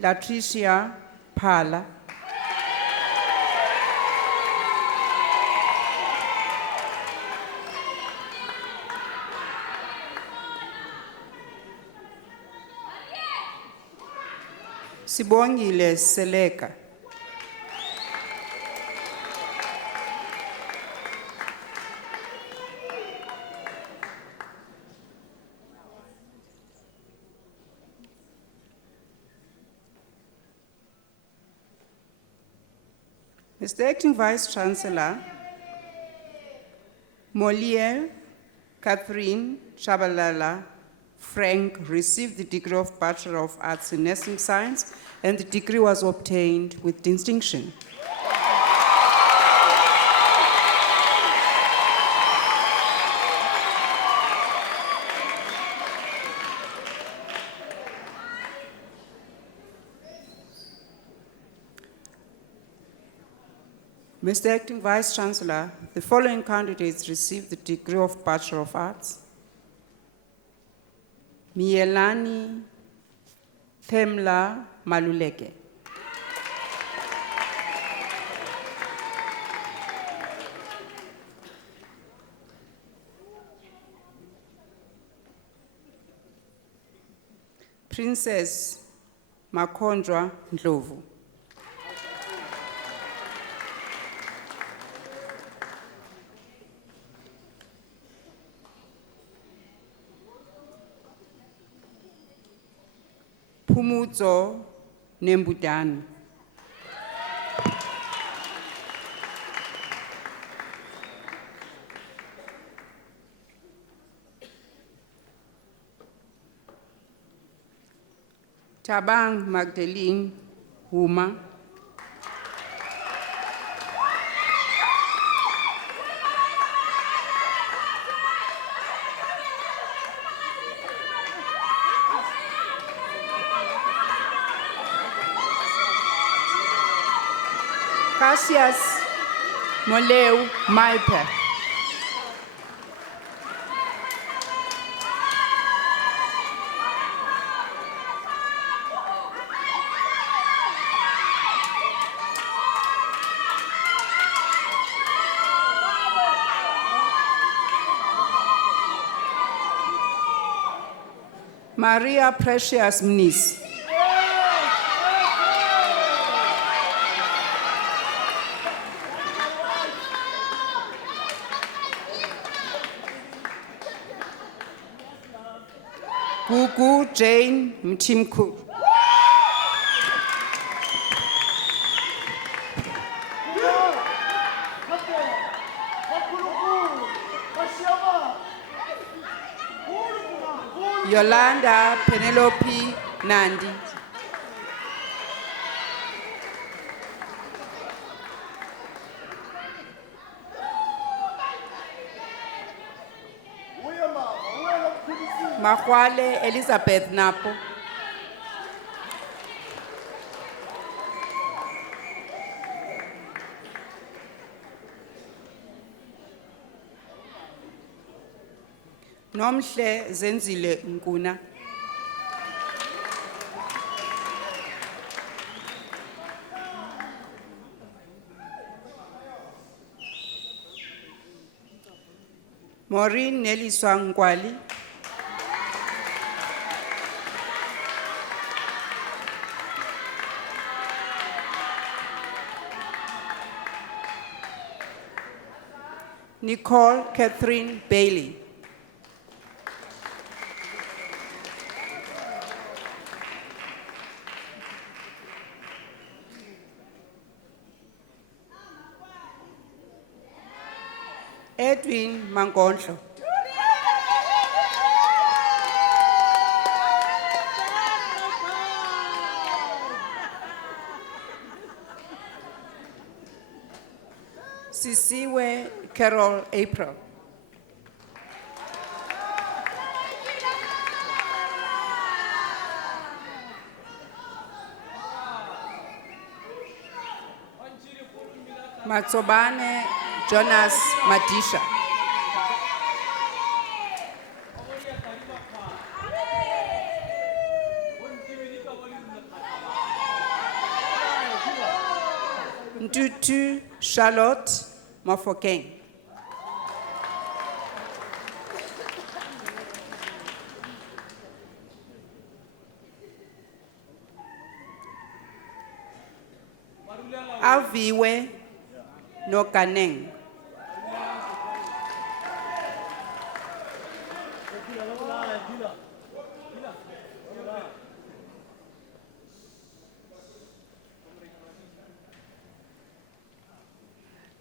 Latricia Phala. Sibongile Seleka. Mr. Acting Vice Chancellor, Molière Catherine Shabalala Frank received the degree of Bachelor of Arts in Nursing Science, and the degree was obtained with distinction. Mr. Acting Vice Chancellor, the following candidates received the degree of Bachelor of Arts. Mielani Themla Maluleke. Princess Makondra Ndlovu. Pumuzo Nembudani. Tabang Magdalene Huma. Cassius Moleu Maipe. Maria Precious Mnis. Gugu Jane Mtimku. Yolanda Penelope Nandi. Makwale Elizabeth Napo. Nomhle Zenzile Nkuna. Maureen Nelly Swangwali. Nicole Catherine Bailey. Edwin Mankondlo. Sisiwe Carol April. Matsobane Jonas Madisha. Ntutu Charlotte Mafokeng. Aviwe Nokaneng.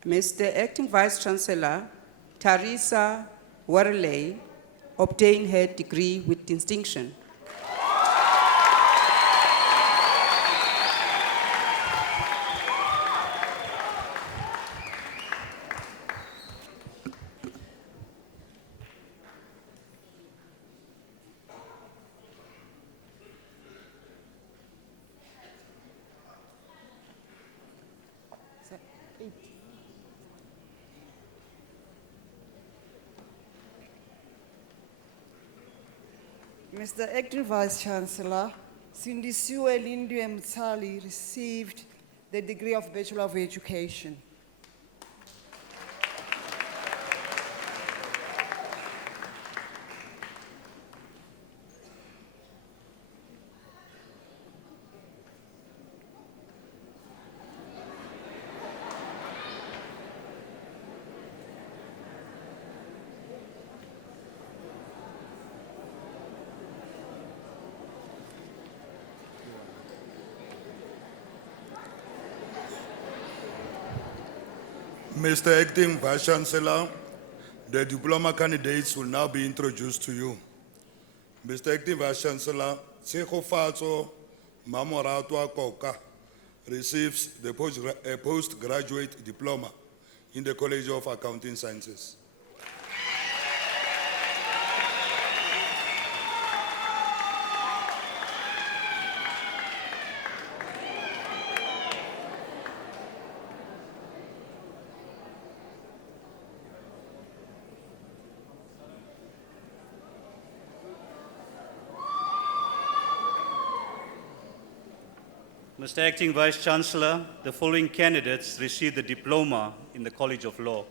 Mr. Acting Vice Chancellor, Teresa Warley obtained her degree with distinction. Mr. Acting Vice Chancellor, Sindisiwe Lindwe Mtsali received the degree of Bachelor of Education. Mr. Acting Vice Chancellor, the diploma candidates will now be introduced to you. Mr. Acting Vice Chancellor, Tshegofatso Mamoratwa Koka receives the postgraduate diploma in the College of Accounting Sciences. Mr. Acting Vice Chancellor, the following candidates received the diploma in the College of Law.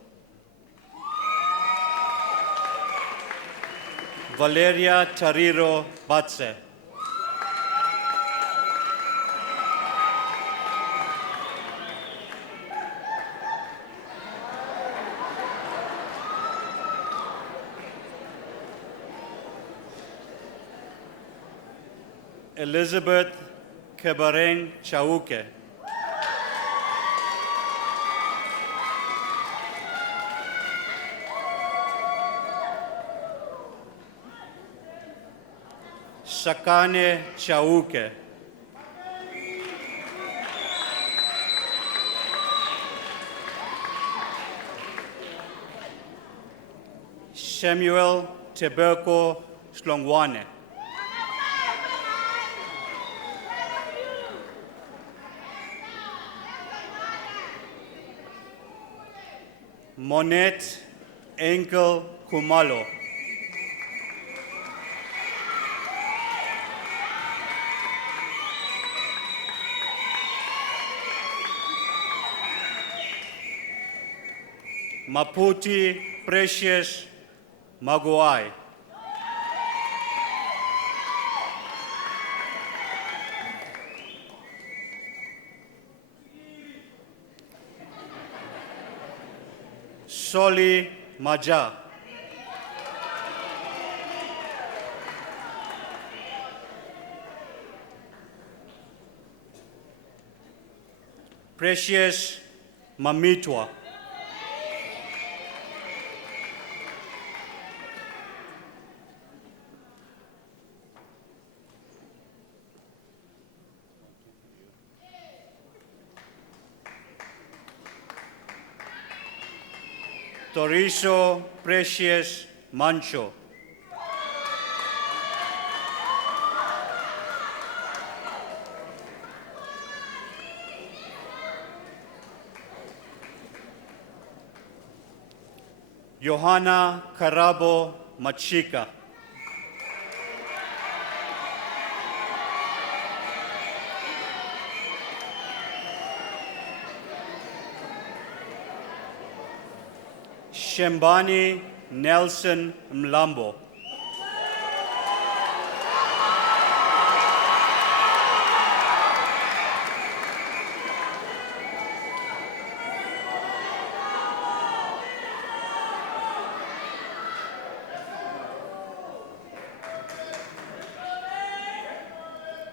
Valeria Tariro Batse. Elizabeth Kebareng Chauke. Sakane Chauke. Samuel Tebeko Slongwane. Monet Enkel Kumalo. Maputi Precious Maguai. Soli Maja. Precious Mamitwa. Toriso Precious Mancho. Johanna Karabo Machika. Shembani Nelson Mlambo.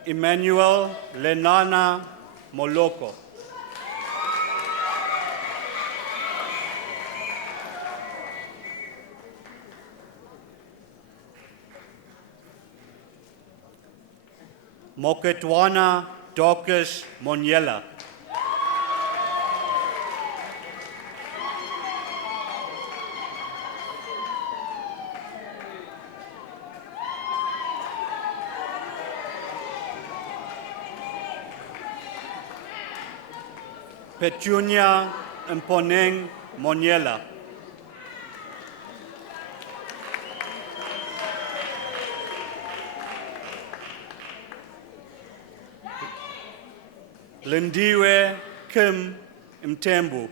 Emmanuel Lenana Moloko. Moketwana Dorcas Moniela. Petunia Mponeng Moniela. Lindiwe Kim Mtembu.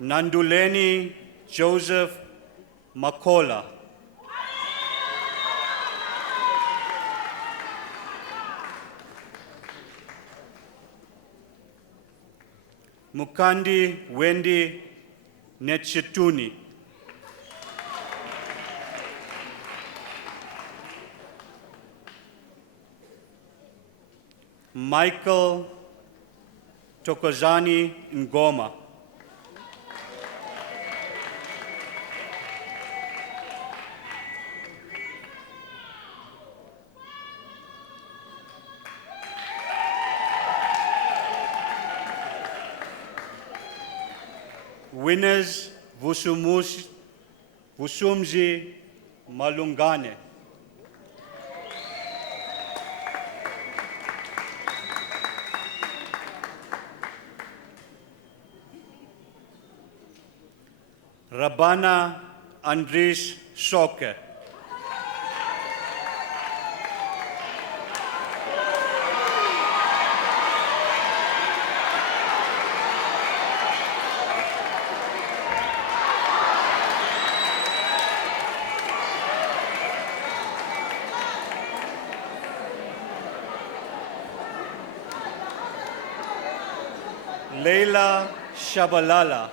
Nanduleni Joseph Makola. Mukandi Wendy Netchituni. Michael Tokozani Ngoma. Winners Vusumzi Malungane. Rabana Andres Soke. Leila Shabalala.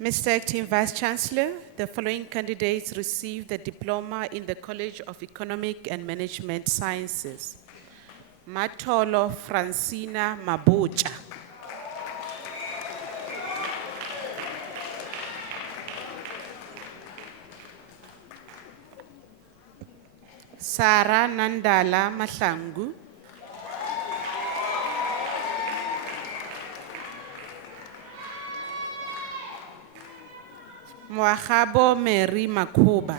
Mr. Acting Vice-Chancellor, the following candidates received the diploma in the College of Economic and Management Sciences. Matolo Francina Mabucha. Sarah Nandala Mahlangu. Mwahabo Mary Makuba.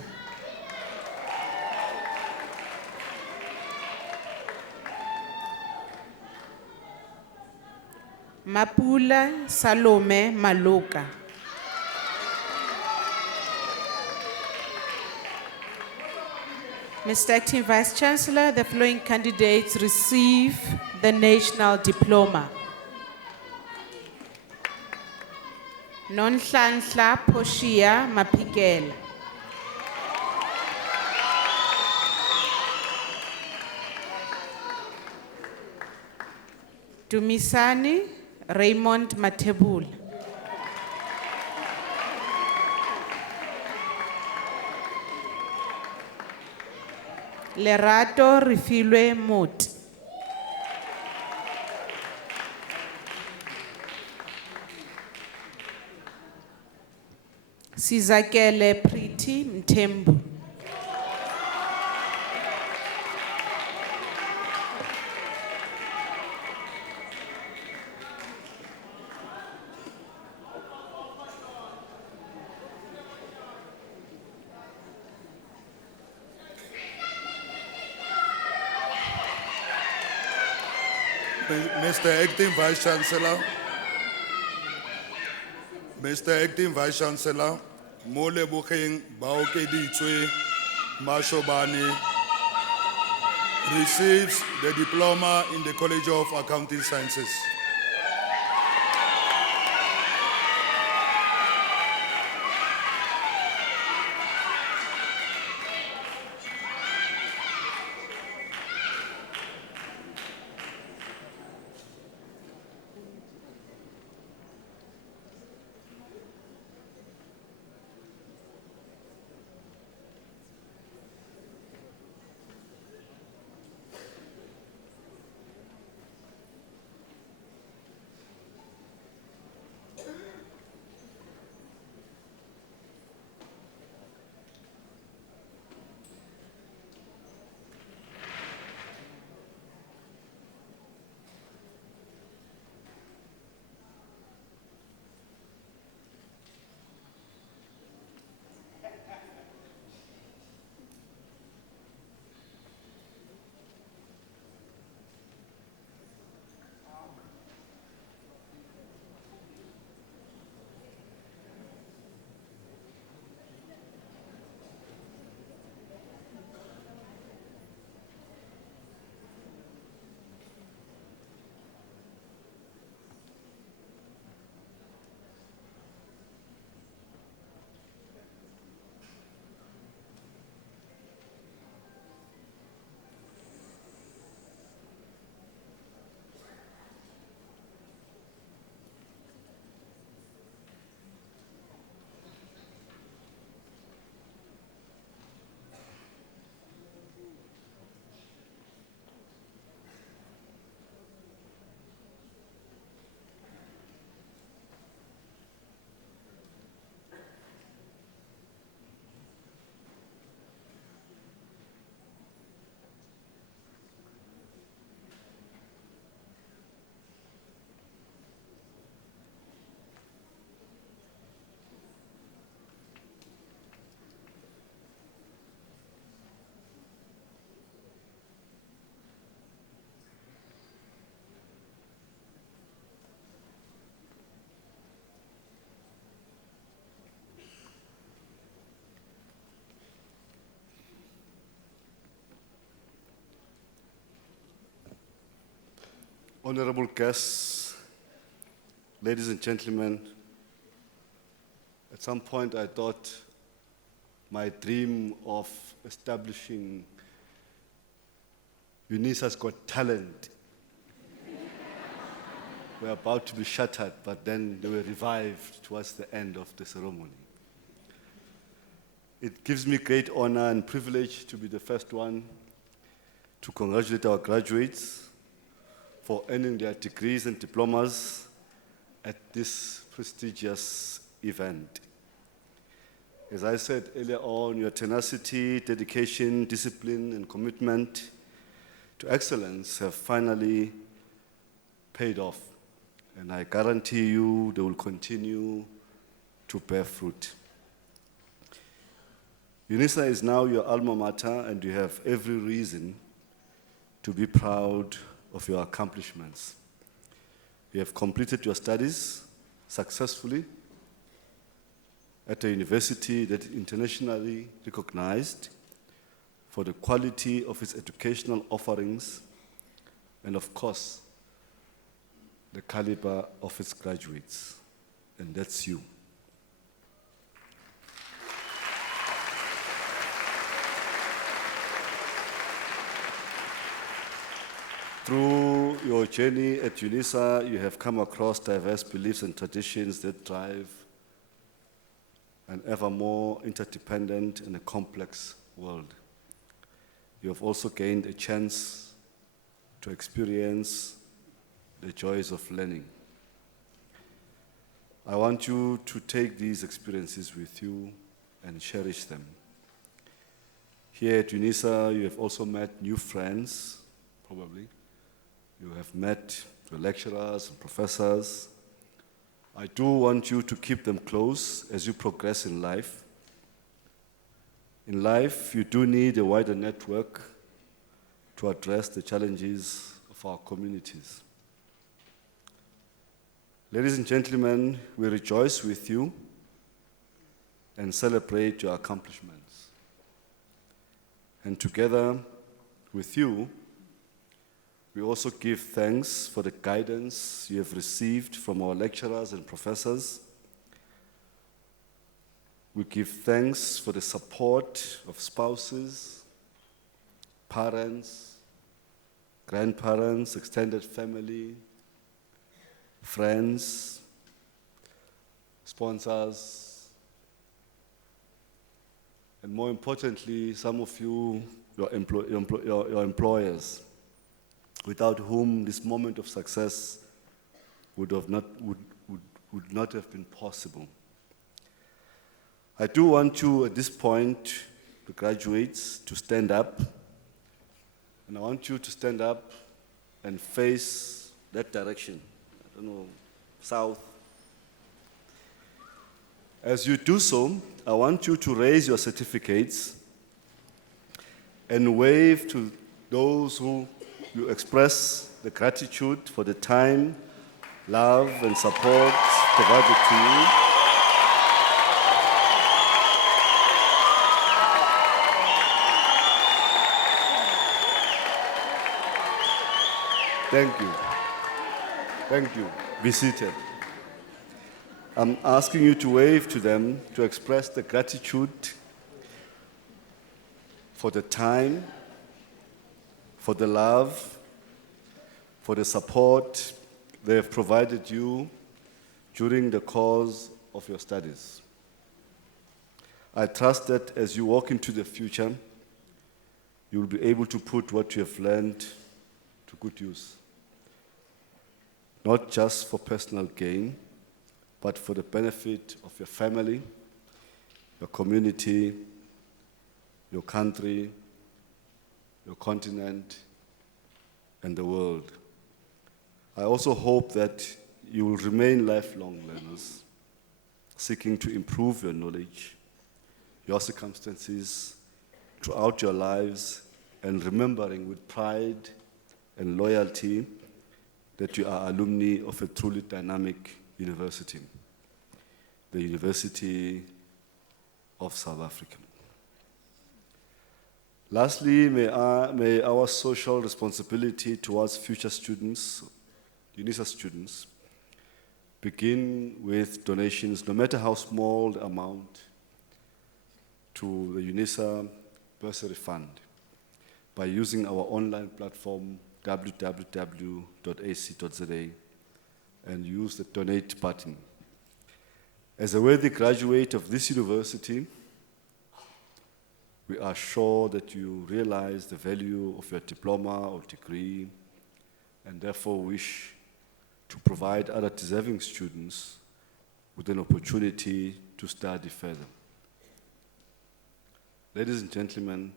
Mapula Salome Maloka. Mr. Acting Vice-Chancellor, the following candidates receive the national diploma. Nonhlanhla Poshia Mapigela. Dumisani Raymond Matebul. Lerato Rifilwe Mot. Sizakele Priti Mtembu. Mr. Acting Vice Chancellor, Mr. Acting Vice Chancellor, mo lebogeng ba okeditswe Mashobane receives the diploma in the College of Accounting Sciences. Honorable guests, ladies and gentlemen, at some point I thought my dream of establishing Unisa's Got Talent were about to be shattered, but then they were revived towards the end of the ceremony. It gives me great honor and privilege to be the first one to congratulate our graduates for earning their degrees and diplomas at this prestigious event. As I said earlier on, your tenacity, dedication, discipline, and commitment to excellence have finally paid off, and I guarantee you they will continue to bear fruit. Unisa is now your alma mater, and you have every reason to be proud of your accomplishments. You have completed your studies successfully at a university that is internationally recognized for the quality of its educational offerings and, of course, the caliber of its graduates, and that's you. Through your journey at Unisa, you have come across diverse beliefs and traditions that drive an ever more interdependent and a complex world. You have also gained a chance to experience the joys of learning. I want you to take these experiences with you and cherish them. Here at Unisa, you have also met new friends, probably. You have met your lecturers and professors. I do want you to keep them close as you progress in life. In life, you do need a wider network to address the challenges of our communities. Ladies and gentlemen, we rejoice with you and celebrate your accomplishments. And together with you, we also give thanks for the guidance you have received from our lecturers and professors. We give thanks for the support of spouses, parents, grandparents, extended family, friends, sponsors, and more importantly, some of you, your employers, without whom this moment of success would not have been possible. I do want you at this point, the graduates, to stand up, and I want you to stand up and face that direction. I don't know, south. As you do so, I want you to raise your certificates and wave to those who you express the gratitude for the time, love, and support provided to you. Thank you. Thank you. Be seated. I'm asking you to wave to them to express the gratitude for the time, for the love, for the support they have provided you during the course of your studies. I trust that as you walk into the future, you will be able to put what you have learned to good use. Not just for personal gain, but for the benefit of your family, your community, your country, your continent, and the world. I also hope that you will remain lifelong learners, seeking to improve your knowledge, your circumstances throughout your lives, and remembering with pride and loyalty that you are alumni of a truly dynamic university, the University of South Africa. Lastly, may our social responsibility towards future students, UNISA students, begin with donations, no matter how small the amount, to the UNISA Bursary Fund by using our online platform, www.ac.za, and use the donate button. As a worthy graduate of this university, we are sure that you realize the value of your diploma or degree and therefore wish to provide other deserving students with an opportunity to study further. Ladies and gentlemen,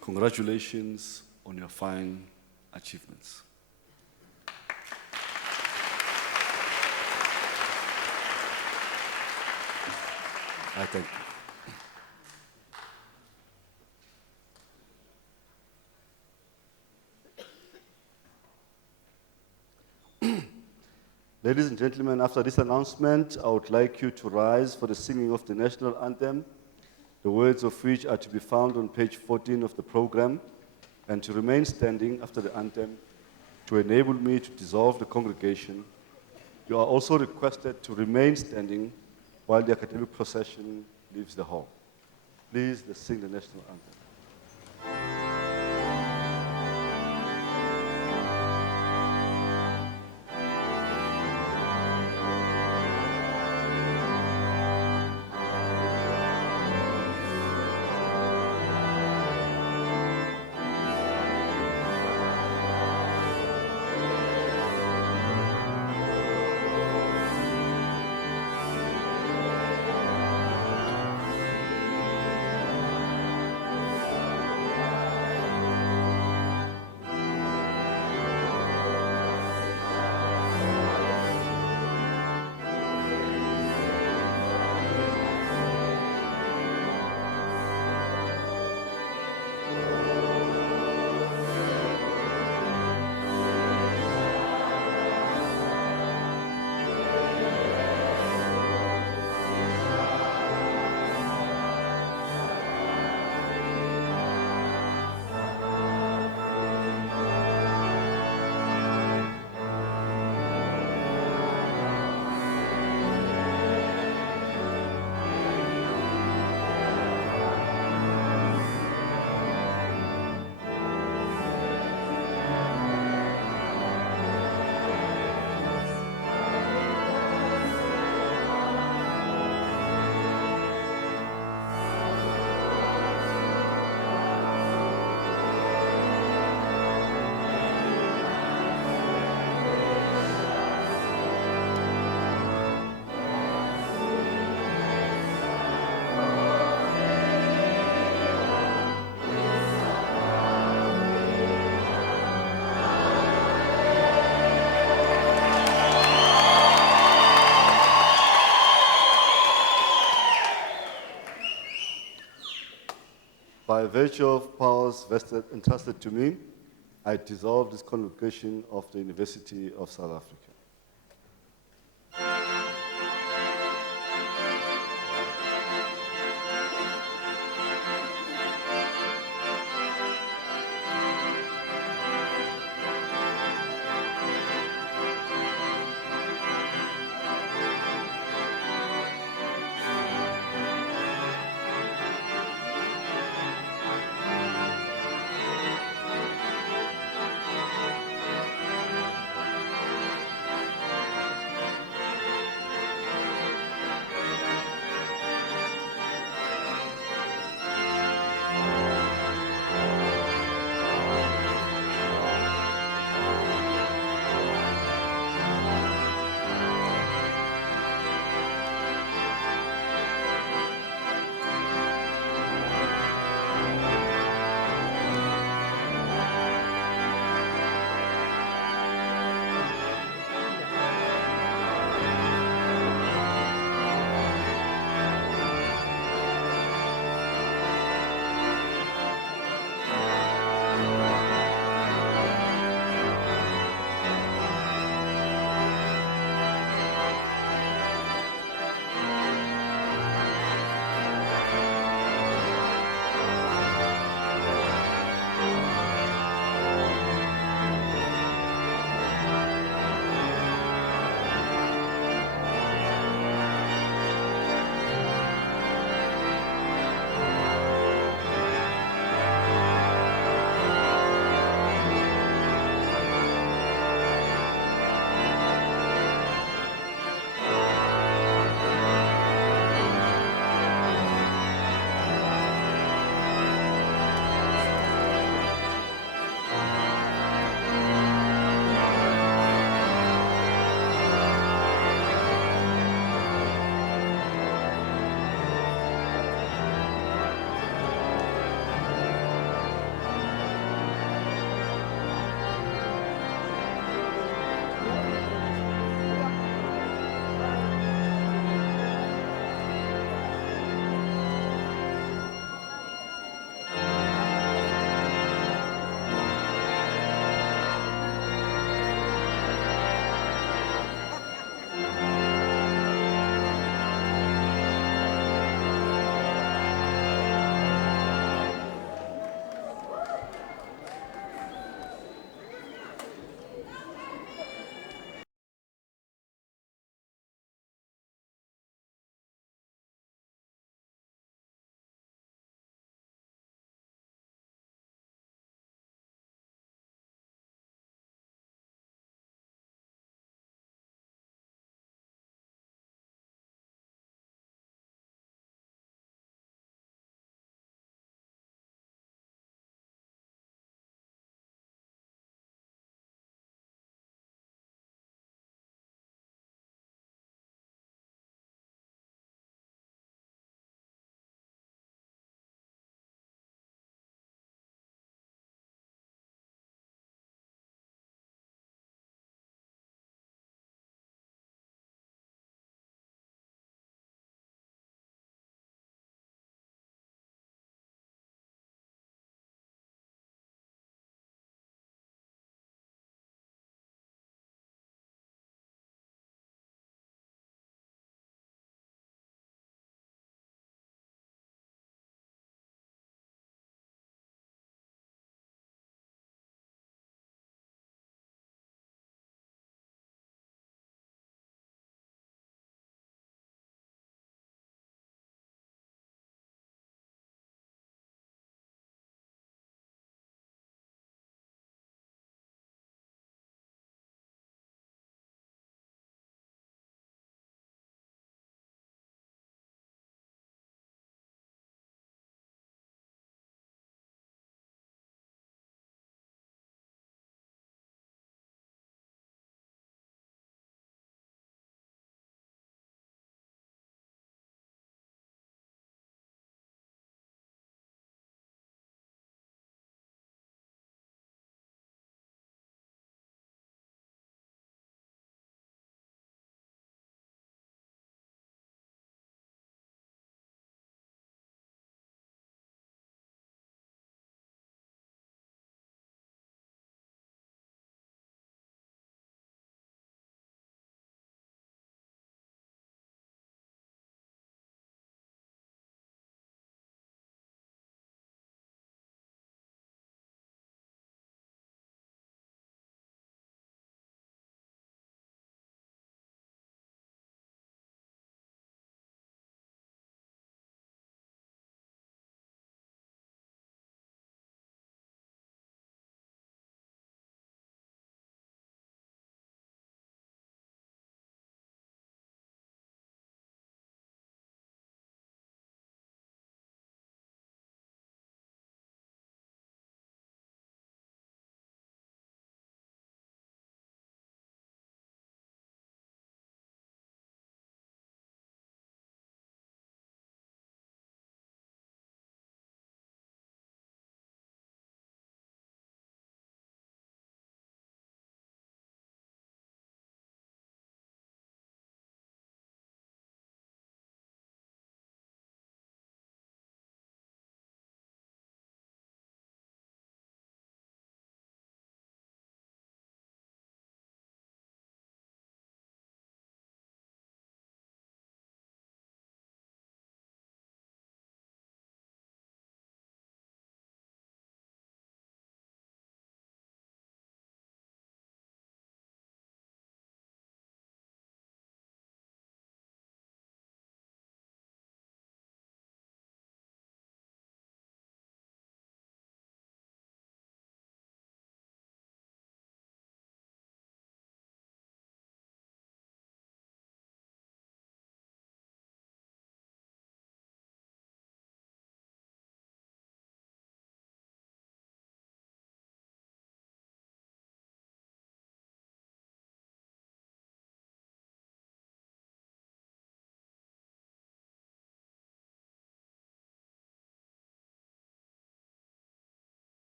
congratulations on your fine achievements. I thank you. Ladies and gentlemen, after this announcement, I would like you to rise for the singing of the national anthem, the words of which are to be found on page 14 of the program, and to remain standing after the anthem to enable me to dissolve the congregation. You are also requested to remain standing while the academic procession leaves the hall. Please, let's sing the national anthem. virtue of powers vested entrusted to me, I dissolve this convocation of the University of South Africa.